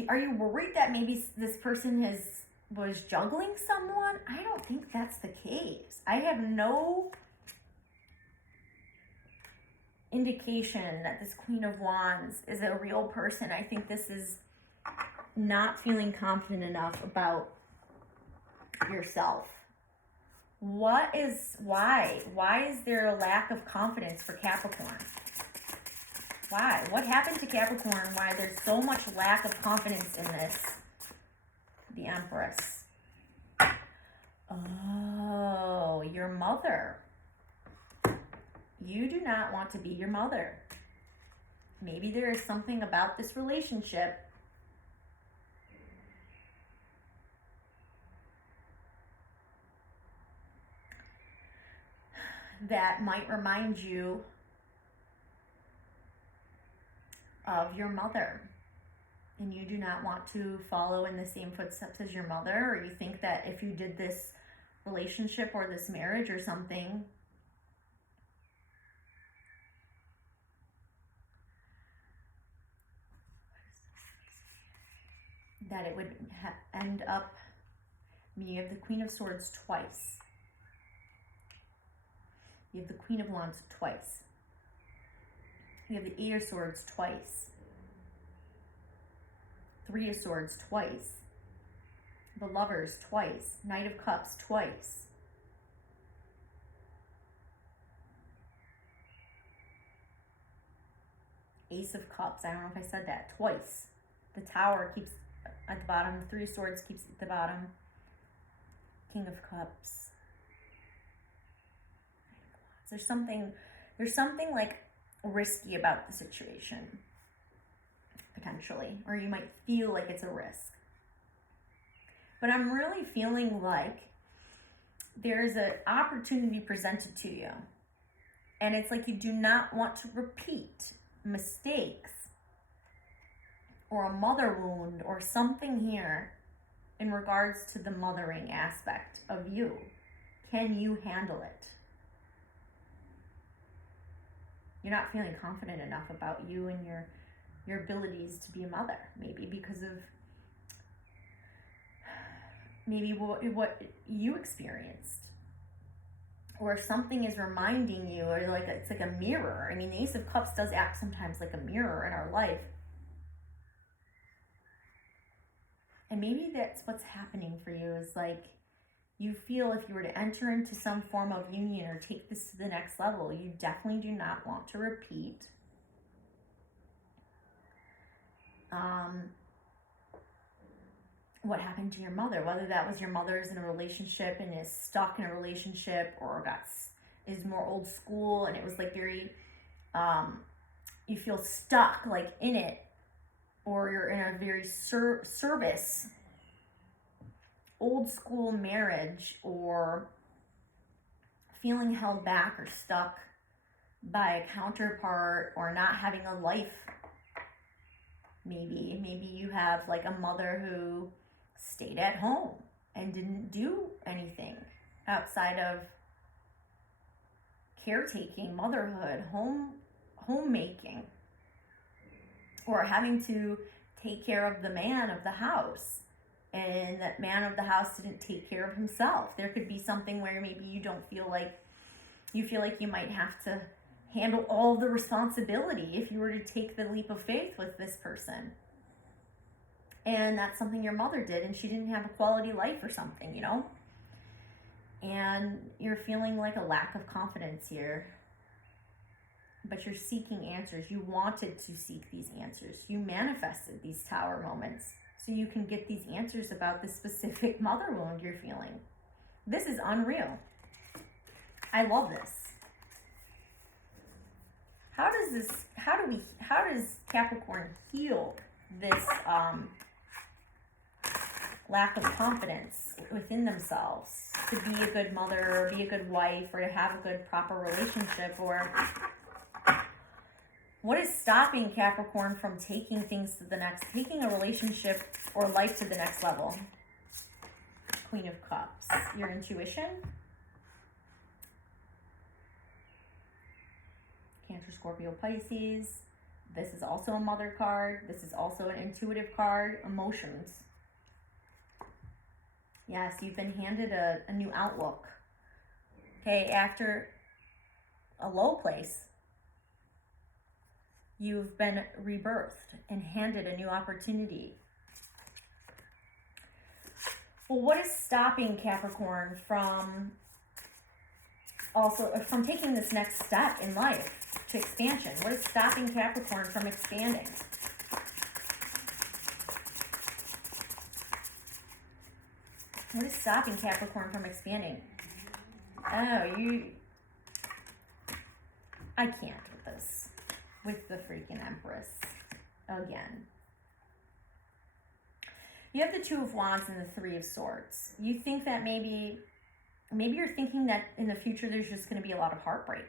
are you worried that maybe this person was juggling someone? I don't think that's the case. I have no indication that this Queen of Wands is a real person. I think this is not feeling confident enough about yourself. Why is there a lack of confidence for Capricorn? Why? What happened to Capricorn? Why there's so much lack of confidence in this? The Empress. Oh, your mother. You do not want to be your mother. Maybe there is something about this relationship that might remind you of your mother, and you do not want to follow in the same footsteps as your mother, or you think that if you did this relationship or this marriage or something, that it would end up, I mean, you have the Queen of Swords twice. You have the Queen of Wands twice. You have the Eight of Swords twice. Three of Swords twice. The Lovers twice. Knight of Cups twice. Ace of Cups, I don't know if I said that, twice. The Tower keeps at the bottom. The Three of Swords keeps at the bottom. King of Cups. There's something like risky about the situation, potentially, or you might feel like it's a risk. But I'm really feeling like there's an opportunity presented to you, and it's like you do not want to repeat mistakes or a mother wound or something here in regards to the mothering aspect of you. Can you handle it? You're not feeling confident enough about you and your abilities to be a mother, maybe because of maybe what you experienced, or something is reminding you, or like it's like a mirror. I mean, the Ace of Cups does act sometimes like a mirror in our life, and maybe that's what's happening for you, is like you feel if you were to enter into some form of union or take this to the next level, you definitely do not want to repeat what happened to your mother, whether that was your mother's in a relationship and is stuck in a relationship, or is more old school and it was like very, you feel stuck like in it, or you're in a very service old school marriage, or feeling held back or stuck by a counterpart, or not having a life. Maybe you have like a mother who stayed at home and didn't do anything outside of caretaking, motherhood, homemaking, or having to take care of the man of the house, and that man of the house didn't take care of himself. There could be something where maybe you feel like you might have to handle all the responsibility if you were to take the leap of faith with this person. And that's something your mother did, and she didn't have a quality life or something, you know? And you're feeling like a lack of confidence here. But you're seeking answers. You wanted to seek these answers. You manifested these Tower moments so you can get these answers about the specific mother wound you're feeling. This is unreal. I love this. How does Capricorn heal this lack of confidence within themselves to be a good mother, or be a good wife, or to have a good proper relationship? Or what is stopping Capricorn from taking a relationship or life to the next level? Queen of Cups, your intuition. Cancer, Scorpio, Pisces. This is also a mother card. This is also an intuitive card. Emotions. Yes, you've been handed a new outlook. Okay, after a low place, you've been rebirthed and handed a new opportunity. Well, what is stopping Capricorn from taking this next step in life to expansion? What is stopping Capricorn from expanding? What is stopping Capricorn from expanding? Oh, I can't with this. With the freaking Empress. Again. You have the Two of Wands and the Three of Swords. You think that maybe you're thinking that in the future there's just going to be a lot of heartbreak.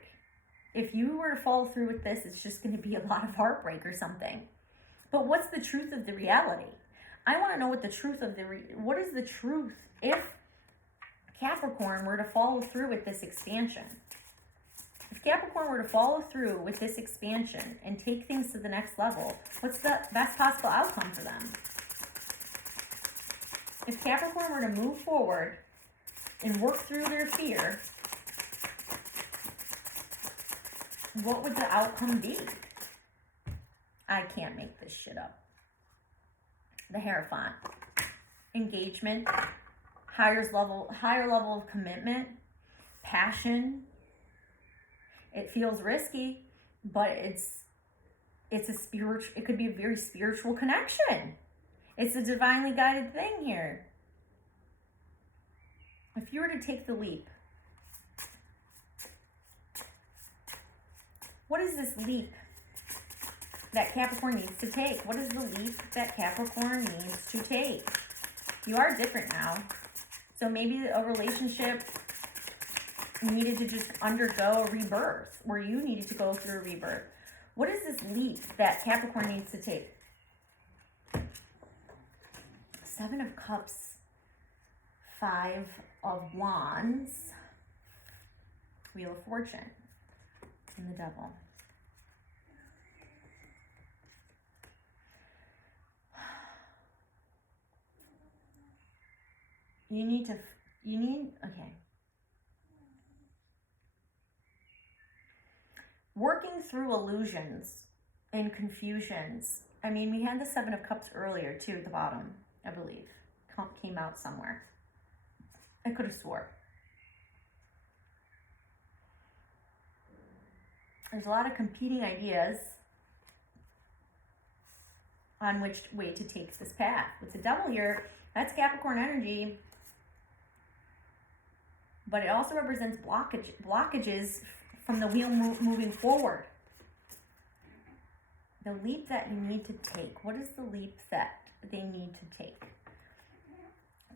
If you were to follow through with this, it's just going to be a lot of heartbreak or something. But what's the truth of the reality? I want to know what the truth of what is the truth if Capricorn were to follow through with this expansion? If Capricorn were to follow through with this expansion and take things to the next level, what's the best possible outcome for them? If Capricorn were to move forward and work through their fear, what would the outcome be? I can't make this shit up. The Hierophant. Engagement. Higher level of commitment. Passion. It feels risky, but it's a spiritual, it could be a very spiritual connection. It's a divinely guided thing here. If you were to take the leap, what is this leap that Capricorn needs to take? What is the leap that Capricorn needs to take? You are different now. So maybe a relationship needed to just undergo a rebirth, or you needed to go through a rebirth. What is this leap that Capricorn needs to take? Seven of Cups, Five of Wands, Wheel of Fortune, and the Devil. Okay. Working through illusions and confusions. I mean, we had the Seven of Cups earlier too at the bottom, I believe. Came out somewhere. I could have swore. There's a lot of competing ideas on which way to take this path. With the Devil here, that's Capricorn energy, but it also represents blockages from the wheel moving forward. The leap that you need to take. What is the leap that they need to take?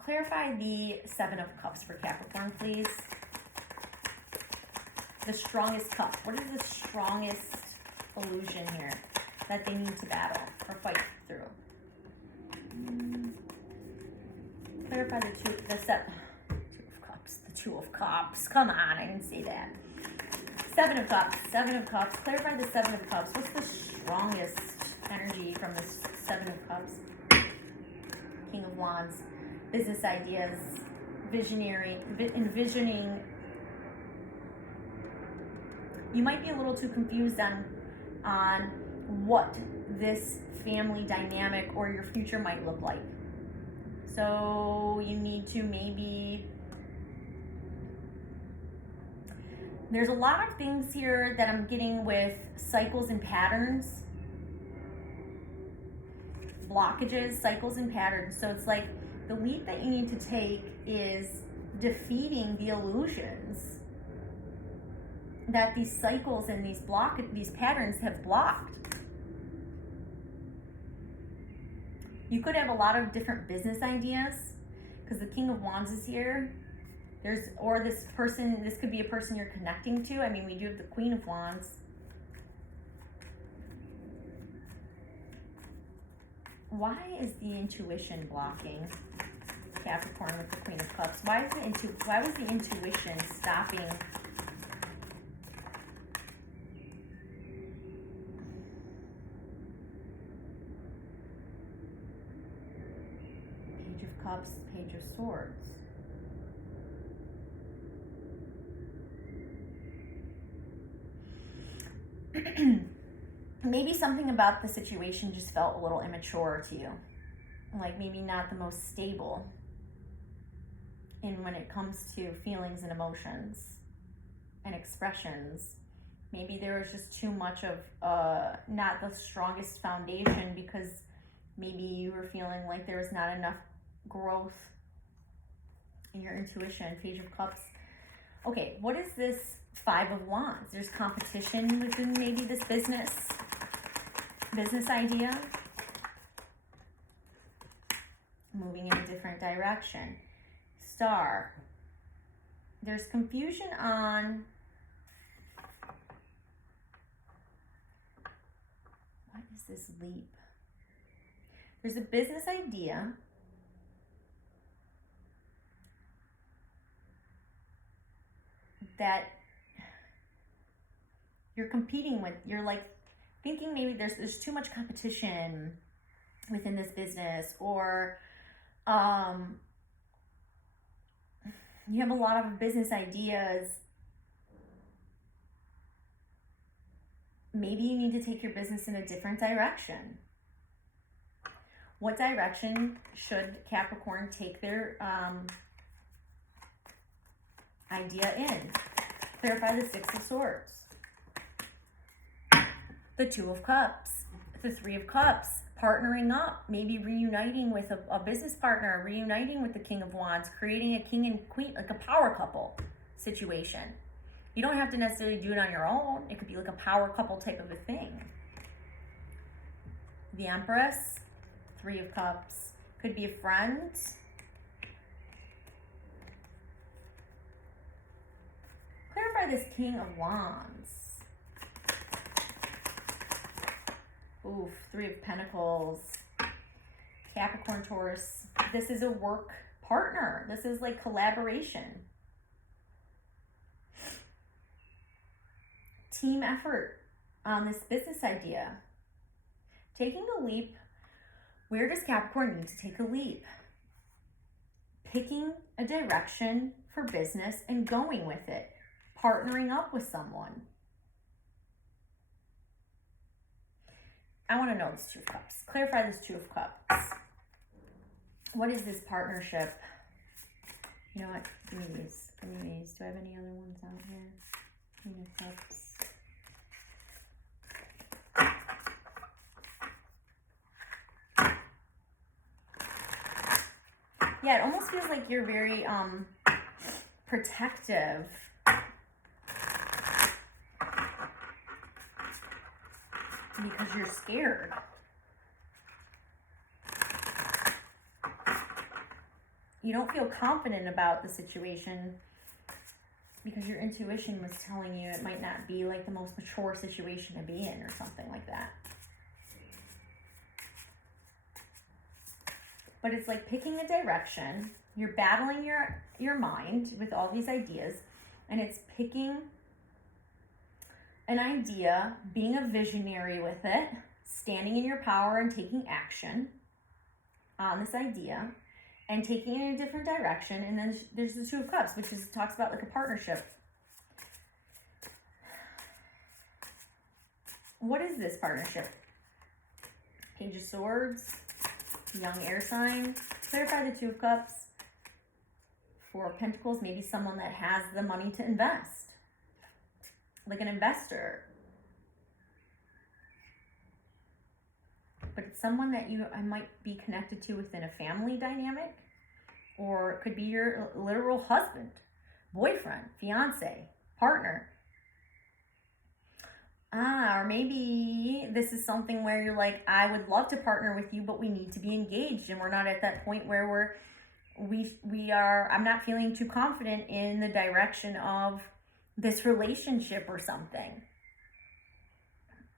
Clarify the Seven of Cups for Capricorn, please. The strongest cup. What is the strongest illusion here that they need to battle or fight through? Clarify the Two of Cups. Come on, I didn't say that. Seven of Cups. Clarify the Seven of Cups. What's the strongest energy from the Seven of Cups? King of Wands. Business ideas. Envisioning. You might be a little too confused on what this family dynamic or your future might look like. So you need to maybe... There's a lot of things here that I'm getting with cycles and patterns. Blockages, cycles and patterns. So it's like the leap that you need to take is defeating the illusions that these cycles and these patterns have blocked. You could have a lot of different business ideas because the King of Wands is here. This could be a person you're connecting to. I mean, we do have the Queen of Wands. Why is the intuition blocking Capricorn with the Queen of Cups? Why was the intuition stopping? Page of Cups, Page of Swords. Maybe something about the situation just felt a little immature to you. Like maybe not the most stable in when it comes to feelings and emotions and expressions. Maybe there was just too much of not the strongest foundation because maybe you were feeling like there was not enough growth in your intuition. Page of Cups. Okay, what is this Five of Wands? There's competition within maybe this business idea. Moving in a different direction. Star. There's confusion on what is this leap? There's a business idea that you're competing with. You're like thinking maybe there's too much competition within this business, or you have a lot of business ideas. Maybe you need to take your business in a different direction. What direction should Capricorn take their idea in? Clarify the Six of Swords. The Two of Cups. The Three of Cups. Partnering up, maybe reuniting with a business partner, reuniting with the King of Wands, creating a king and queen, like a power couple situation. You don't have to necessarily do it on your own. It could be like a power couple type of a thing. The Empress, Three of Cups, could be a friend. Clarify this King of Wands. Oof, Three of Pentacles. Capricorn, Taurus. This is a work partner. This is like collaboration. Team effort on this business idea. Taking a leap. Where does Capricorn need to take a leap? Picking a direction for business and going with it. Partnering up with someone. I want to know this Two of Cups. Clarify this Two of Cups. What is this partnership? You know what? Give me these. Give me these. Do I have any other ones out here? Queen of Cups. Yeah, it almost feels like you're very protective. Because you're scared. You don't feel confident about the situation because your intuition was telling you it might not be like the most mature situation to be in or something like that. But it's like picking a direction. You're battling your mind with all these ideas, and it's picking an idea, being a visionary with it, standing in your power and taking action on this idea and taking it in a different direction. And then there's the Two of Cups, which talks about like a partnership. What is this partnership? Page of Swords, young air sign. Clarify the Two of Cups. Four of Pentacles, maybe someone that has the money to invest. Like an investor. But it's someone that I might be connected to within a family dynamic, or it could be your literal husband, boyfriend, fiance, partner. Or maybe this is something where you're like, I would love to partner with you, but we need to be engaged, and we're not at that point where I'm not feeling too confident in the direction of this relationship or something.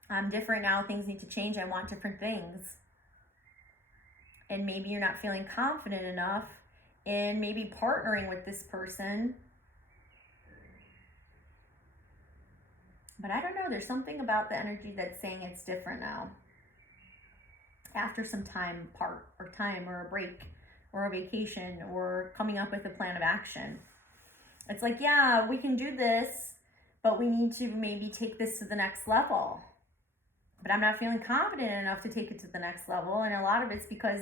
I'm different now, things need to change, I want different things. And maybe you're not feeling confident enough in maybe partnering with this person. But I don't know, there's something about the energy that's saying it's different now. After some time apart, or time, or a break, or a vacation, or coming up with a plan of action. It's like, yeah, we can do this, but we need to maybe take this to the next level. But I'm not feeling confident enough to take it to the next level. And a lot of it's because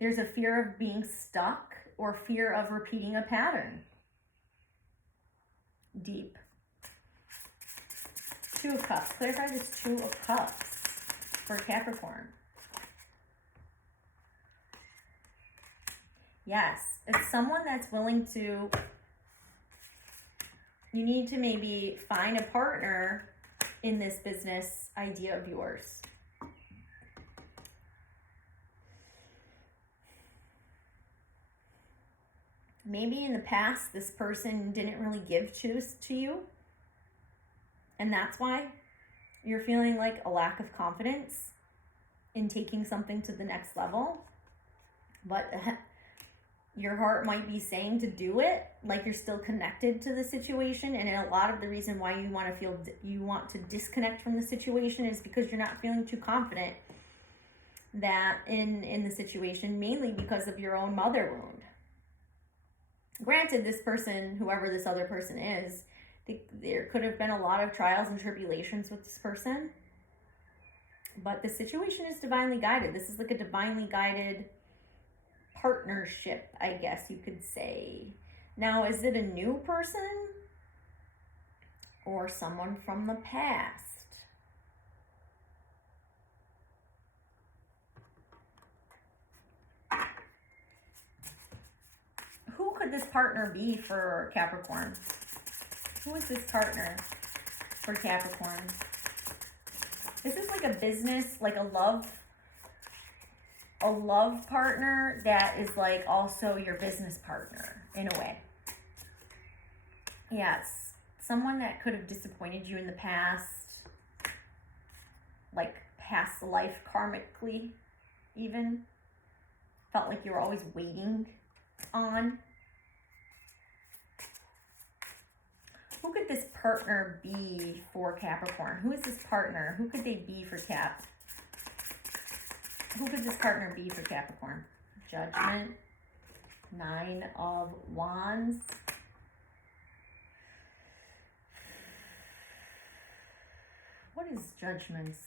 there's a fear of being stuck or fear of repeating a pattern. Deep. Two of Cups. Clarify this Two of Cups for Capricorn. Yes, it's someone that's willing to, you need to maybe find a partner in this business idea of yours. Maybe in the past, this person didn't really give to you. And that's why you're feeling like a lack of confidence in taking something to the next level. But your heart might be saying to do it, like you're still connected to the situation. And a lot of the reason why you want to disconnect from the situation is because you're not feeling too confident that in the situation, mainly because of your own mother wound. Granted, this person, whoever this other person is, there could have been a lot of trials and tribulations with this person, but the situation is divinely guided. This is like a divinely guided partnership, I guess you could say. Now, is it a new person or someone from the past? Who could this partner be for Capricorn? Who is this partner for Capricorn? This is like a business, like a love partner that is like also your business partner in a way. Yes, someone that could have disappointed you in the past, like past life karmically even. Felt like you were always waiting on. Who could this partner be for Capricorn? Who is this partner? Who could they be for Cap? Who could this partner be for Capricorn? Judgment. 9 of Wands. What is Judgment's?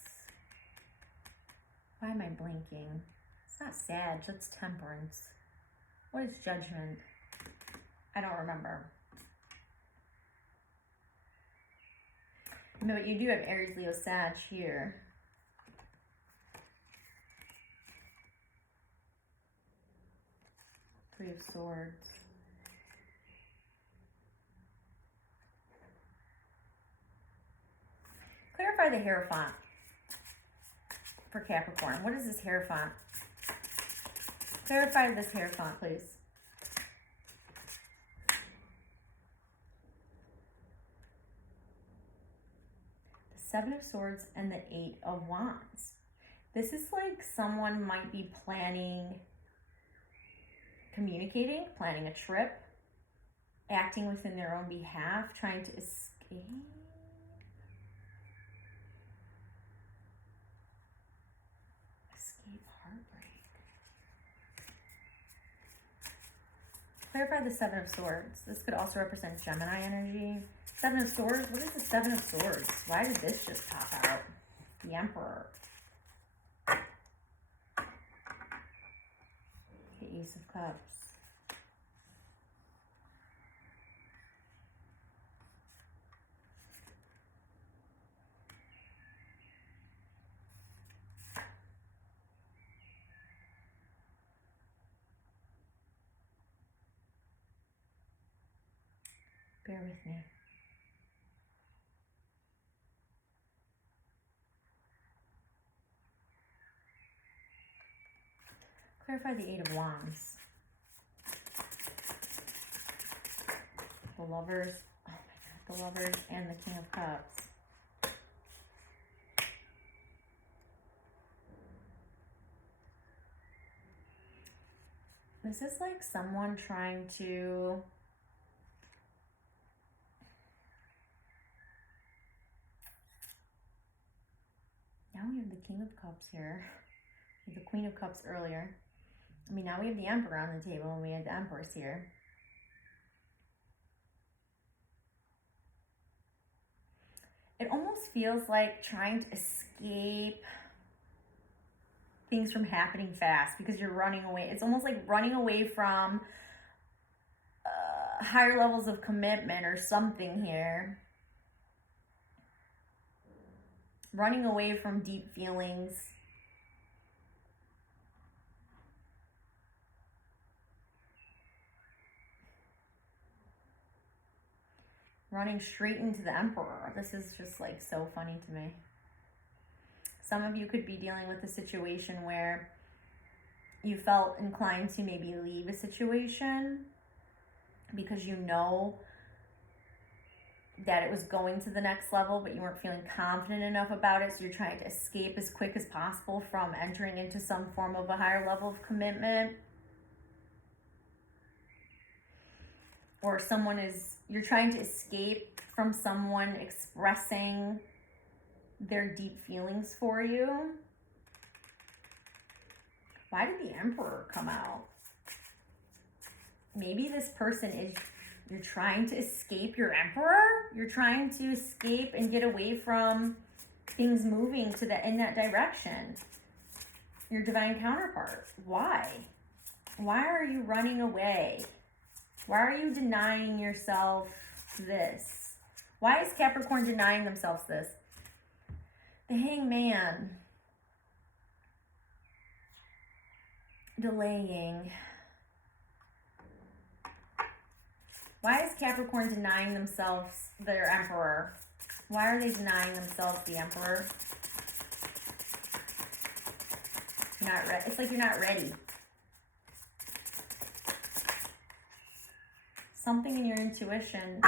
Why am I blinking? It's not Sag, that's Temperance. What is Judgment? I don't remember. No, but you do have Aries, Leo, Sag here. Three of Swords. Clarify the Hierophant for Capricorn. What is this Hierophant? Clarify this Hierophant, please. The 7 of Swords and the 8 of Wands. This is like someone might be planning, communicating, planning a trip, acting within their own behalf, trying to escape. Escape heartbreak. Clarify the 7 of Swords. This could also represent Gemini energy. 7 of Swords? What is the 7 of Swords? Why did this just pop out? The Emperor. The Ace of Cups. Bear with me. Clarify the Eight of Wands. The Lovers. Oh my God. The Lovers and the King of Cups. This is like someone trying to now we have the King of Cups here. We had the Queen of Cups earlier. I mean, now we have the Emperor on the table and we had the Empress here. It almost feels like trying to escape things from happening fast because you're running away. It's almost like running away from higher levels of commitment or something here. Running away from deep feelings. Running straight into the Emperor. This is just like so funny to me. Some of you could be dealing with a situation where you felt inclined to maybe leave a situation because you know that it was going to the next level, but you weren't feeling confident enough about it. So you're trying to escape as quick as possible from entering into some form of a higher level of commitment. Or you're trying to escape from someone expressing their deep feelings for you. Why did the Emperor come out? Maybe this person you're trying to escape your Emperor? You're trying to escape and get away from things moving in that direction. Your divine counterpart. Why? Why are you running away? Why are you denying yourself this? Why is Capricorn denying themselves this? The Hangman. Delaying. Why is Capricorn denying themselves their Emperor? Why are they denying themselves the Emperor? You're not ready. It's like you're not ready. Something in your intuition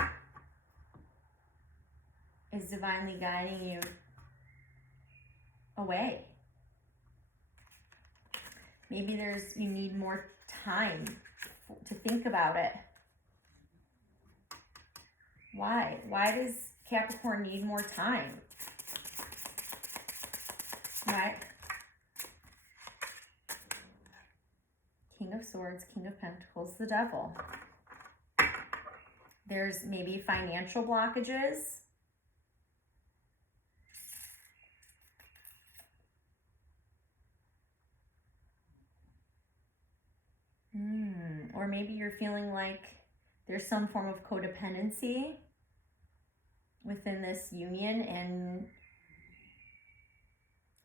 is divinely guiding you away. Maybe you need more time to think about it. Why? Why does Capricorn need more time? Right? King of Swords, King of Pentacles, the Devil. There's maybe financial blockages. Or maybe you're feeling like there's some form of codependency within this union. And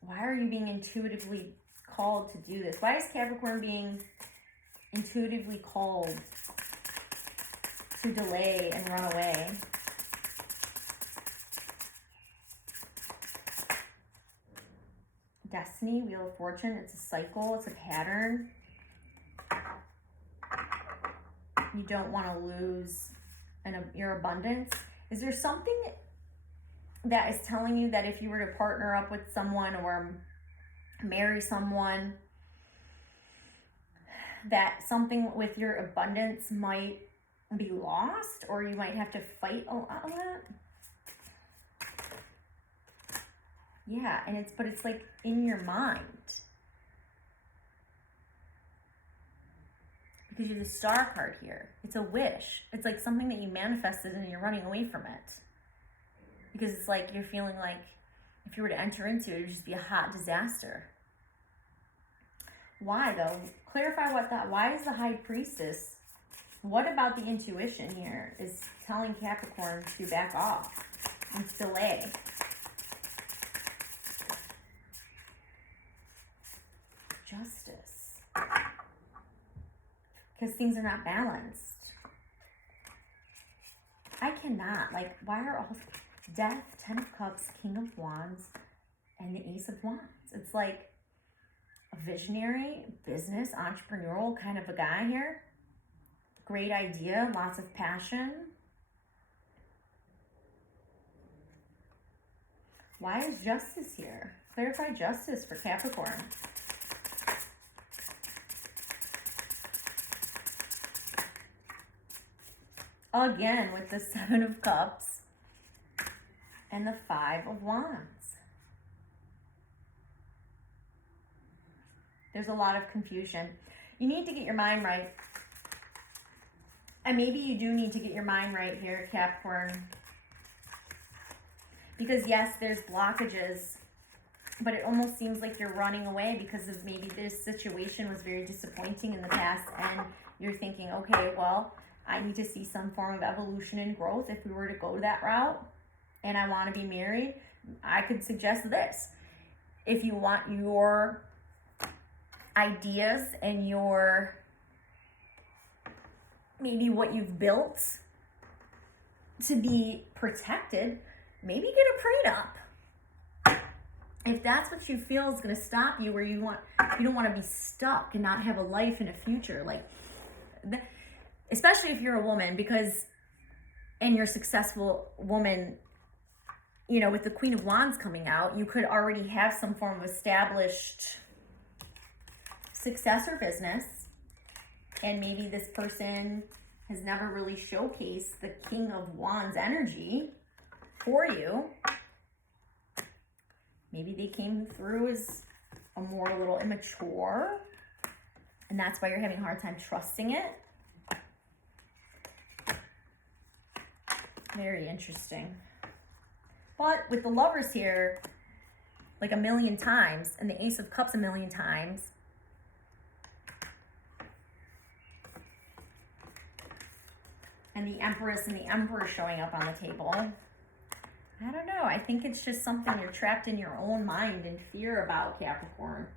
why are you being intuitively called to do this? Why is Capricorn being intuitively called to delay and run away? Destiny, Wheel of Fortune, it's a cycle, it's a pattern. You don't want to lose your abundance. Is there something that is telling you that if you were to partner up with someone or marry someone, that something with your abundance might be lost, or you might have to fight a lot of that? Yeah, but it's like in your mind. Because you're the Star card here. It's a wish. It's like something that you manifested and you're running away from it. Because it's like you're feeling like if you were to enter into it, it would just be a hot disaster. Why though? Clarify why is the High Priestess? What about the intuition here is telling Capricorn to back off and delay? Justice. Because things are not balanced. I cannot, like, why are all Death, Ten of Cups, King of Wands, and the Ace of Wands? It's like a visionary, business, entrepreneurial kind of a guy here. Great idea, lots of passion. Why is Justice here? Clarify Justice for Capricorn. Again, with the Seven of Cups and the Five of Wands. There's a lot of confusion. You need to get your mind right. And maybe you do need to get your mind right here, Capricorn. Because yes, there's blockages, but it almost seems like you're running away because of maybe this situation was very disappointing in the past and you're thinking, okay, well, I need to see some form of evolution and growth if we were to go that route and I want to be married. I could suggest this. If you want your ideas and your, maybe what you've built to be protected, maybe get a prenup. If that's what you feel is going to stop you, where you don't want to be stuck and not have a life and a future, like, especially if you're a woman, and you're a successful woman, you know, with the Queen of Wands coming out, you could already have some form of established success or business, and maybe this person has never really showcased the King of Wands energy for you. Maybe they came through as a little immature, and that's why you're having a hard time trusting it. Very interesting. But with the Lovers here, like a million times, and the Ace of Cups a million times, and the Empress and the Emperor showing up on the table, I don't know. I think it's just something you're trapped in your own mind and fear about, Capricorn,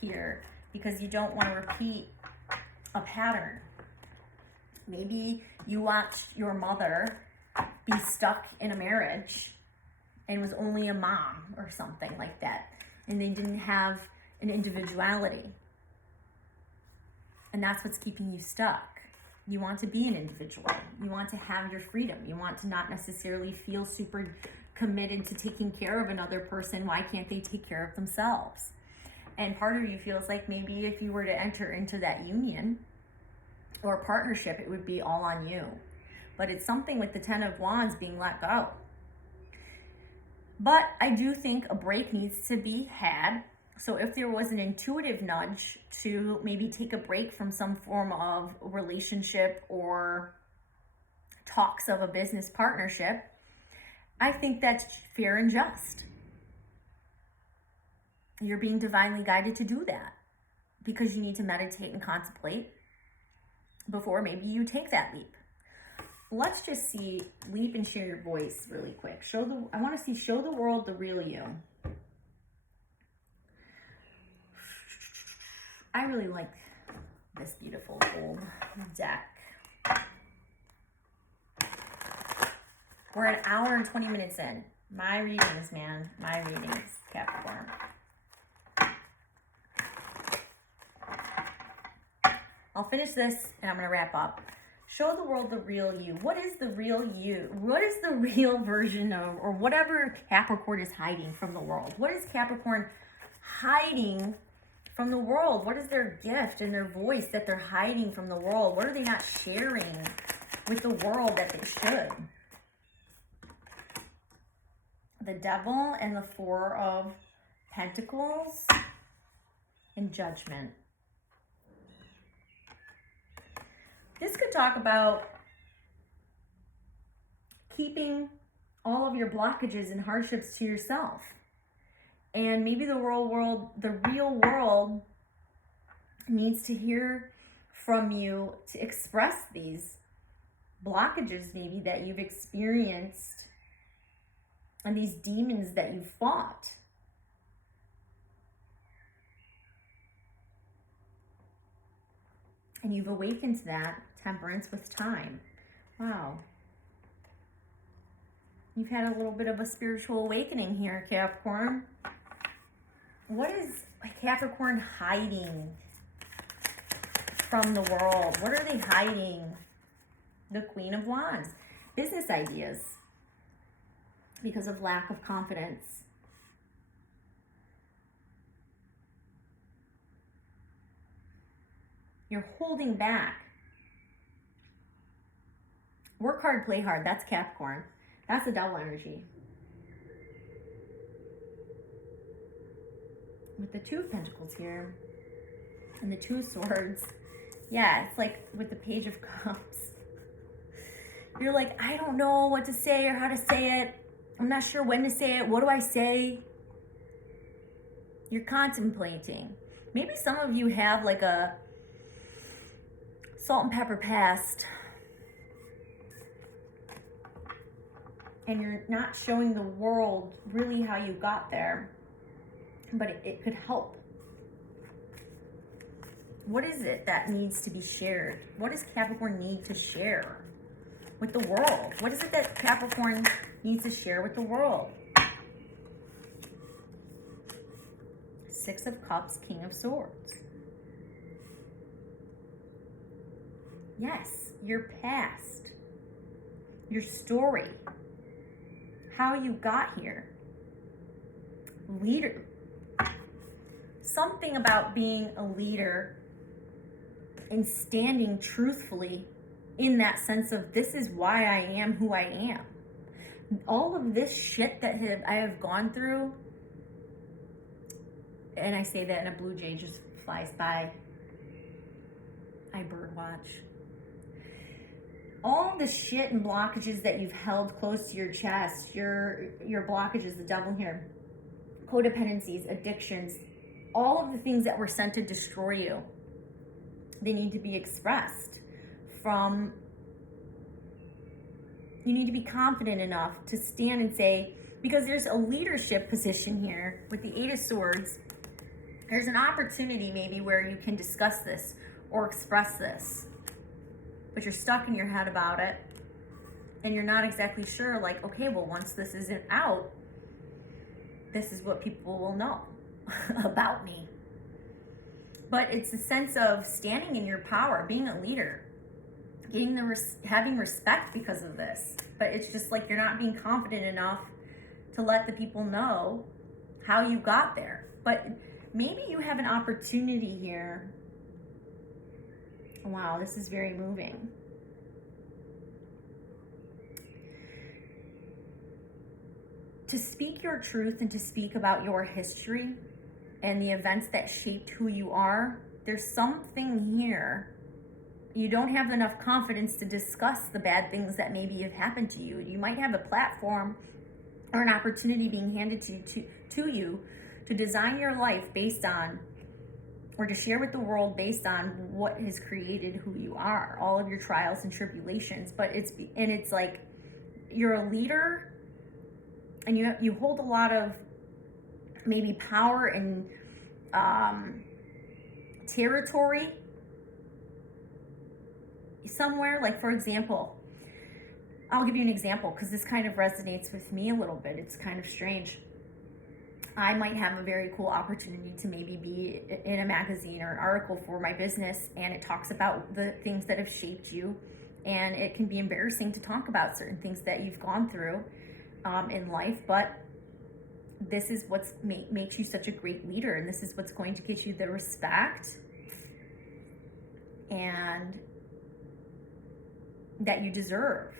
here, because you don't want to repeat a pattern. Maybe you watched your mother be stuck in a marriage and was only a mom or something like that, and they didn't have an individuality. And that's what's keeping you stuck. You want to be an individual. You want to have your freedom. You want to not necessarily feel super committed to taking care of another person. Why can't they take care of themselves? And part of you feels like maybe if you were to enter into that union or partnership, it would be all on you. But it's something with the Ten of Wands being let go. But I do think a break needs to be had. So if there was an intuitive nudge to maybe take a break from some form of relationship or talks of a business partnership, I think that's fair and just. You're being divinely guided to do that because you need to meditate and contemplate before maybe you take that leap. Let's just see, leap and share your voice really quick. I want to see, show the world the real you. I really like this beautiful gold deck. We're an hour and 20 minutes in. My readings, man. My readings, Capricorn. I'll finish this and I'm going to wrap up. Show the world the real you. What is the real you? What is the real version of, or whatever Capricorn is hiding from the world? What is Capricorn hiding from the world? What is their gift and their voice that they're hiding from the world? What are they not sharing with the world that they should? The Devil and the Four of Pentacles and Judgment. This could talk about keeping all of your blockages and hardships to yourself. And maybe the real world needs to hear from you to express these blockages maybe that you've experienced and these demons that you've fought. And you've awakened to that, Temperance, with time. Wow. You've had a little bit of a spiritual awakening here, Capricorn. What is Capricorn hiding from the world? What are they hiding? The Queen of Wands. Business ideas. Because of lack of confidence. You're holding back. Work hard, play hard. That's Capricorn. That's a double energy. With the Two of Pentacles here. And the Two of Swords. Yeah, it's like with the Page of Cups. You're like, I don't know what to say or how to say it. I'm not sure when to say it. What do I say? You're contemplating. Maybe some of you have like a salt and pepper past. And you're not showing the world really how you got there. But it could help. What is it that needs to be shared? What does Capricorn need to share with the world? What is it that Capricorn needs to share with the world? Six of Cups, King of Swords. Yes, your past, your story, how you got here. Leader. Something about being a leader and standing truthfully in that sense of this is why I am who I am. All of this shit that I have gone through, and I say that and a blue jay just flies by. I bird watch. All the shit and blockages that you've held close to your chest, your blockages, the devil here, codependencies, addictions, all of the things that were sent to destroy you, they need to be expressed from, you need to be confident enough to stand and say, because there's a leadership position here with the Eight of Swords, there's an opportunity maybe where you can discuss this or express this, but you're stuck in your head about it and you're not exactly sure, like, okay, well, once this isn't out, this is what people will know about me. But it's a sense of standing in your power, being a leader, getting having respect because of this. But it's just like you're not being confident enough to let the people know how you got there. But maybe you have an opportunity here. Wow, this is very moving. To speak your truth and to speak about your history and the events that shaped who you are, there's something here. You don't have enough confidence to discuss the bad things that maybe have happened to you. You might have a platform or an opportunity being handed to you to design your life based on, or to share with the world based on what has created who you are, all of your trials and tribulations. But it's like you're a leader and you hold a lot of maybe power and territory somewhere. Like, for example, I'll give you an example because this kind of resonates with me a little bit. It's kind of strange. I might have a very cool opportunity to maybe be in a magazine or an article for my business, and it talks about the things that have shaped you, and it can be embarrassing to talk about certain things that you've gone through in life, but this is what's makes you such a great leader, and this is what's going to get you the respect and that you deserve.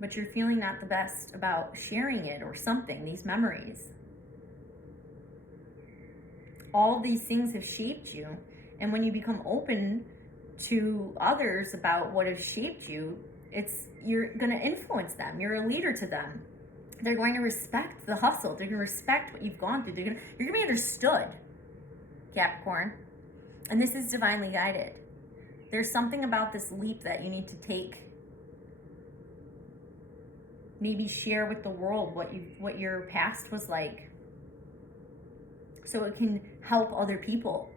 But you're feeling not the best about sharing it or something, these memories. All these things have shaped you, and when you become open to others about what has shaped you, you're going to influence them. You're a leader to them. They're going to respect the hustle. They're going to respect what you've gone through. You're going to be understood, Capricorn. And this is divinely guided. There's something about this leap that you need to take. Maybe share with the world what your past was like, so it can help other people.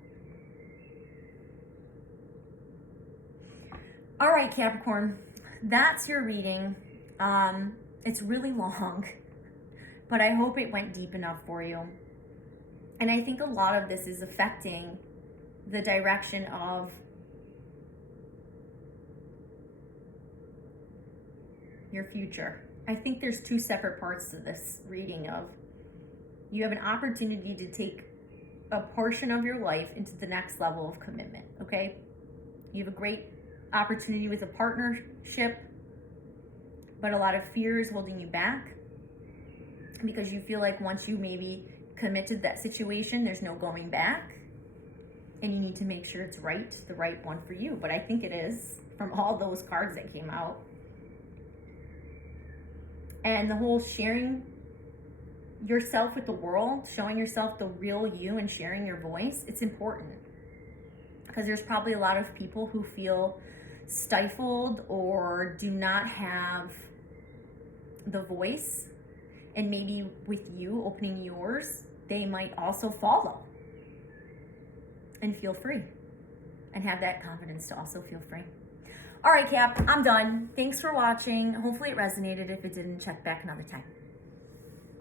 All right, Capricorn, that's your reading. It's really long, but I hope it went deep enough for you. And I think a lot of this is affecting the direction of your future. I think there's two separate parts to this reading of you have an opportunity to take a portion of your life into the next level of commitment, okay? You have a great opportunity with a partnership, but a lot of fear is holding you back because you feel like once you maybe commit to that situation, there's no going back, and you need to make sure it's right, the right one for you. But I think it is from all those cards that came out. And the whole sharing yourself with the world, showing yourself the real you and sharing your voice, it's important. Because there's probably a lot of people who feel stifled or do not have the voice. And maybe with you opening yours, they might also follow and feel free and have that confidence to also feel free. All right, Cap, I'm done. Thanks for watching. Hopefully it resonated. If it didn't, check back another time.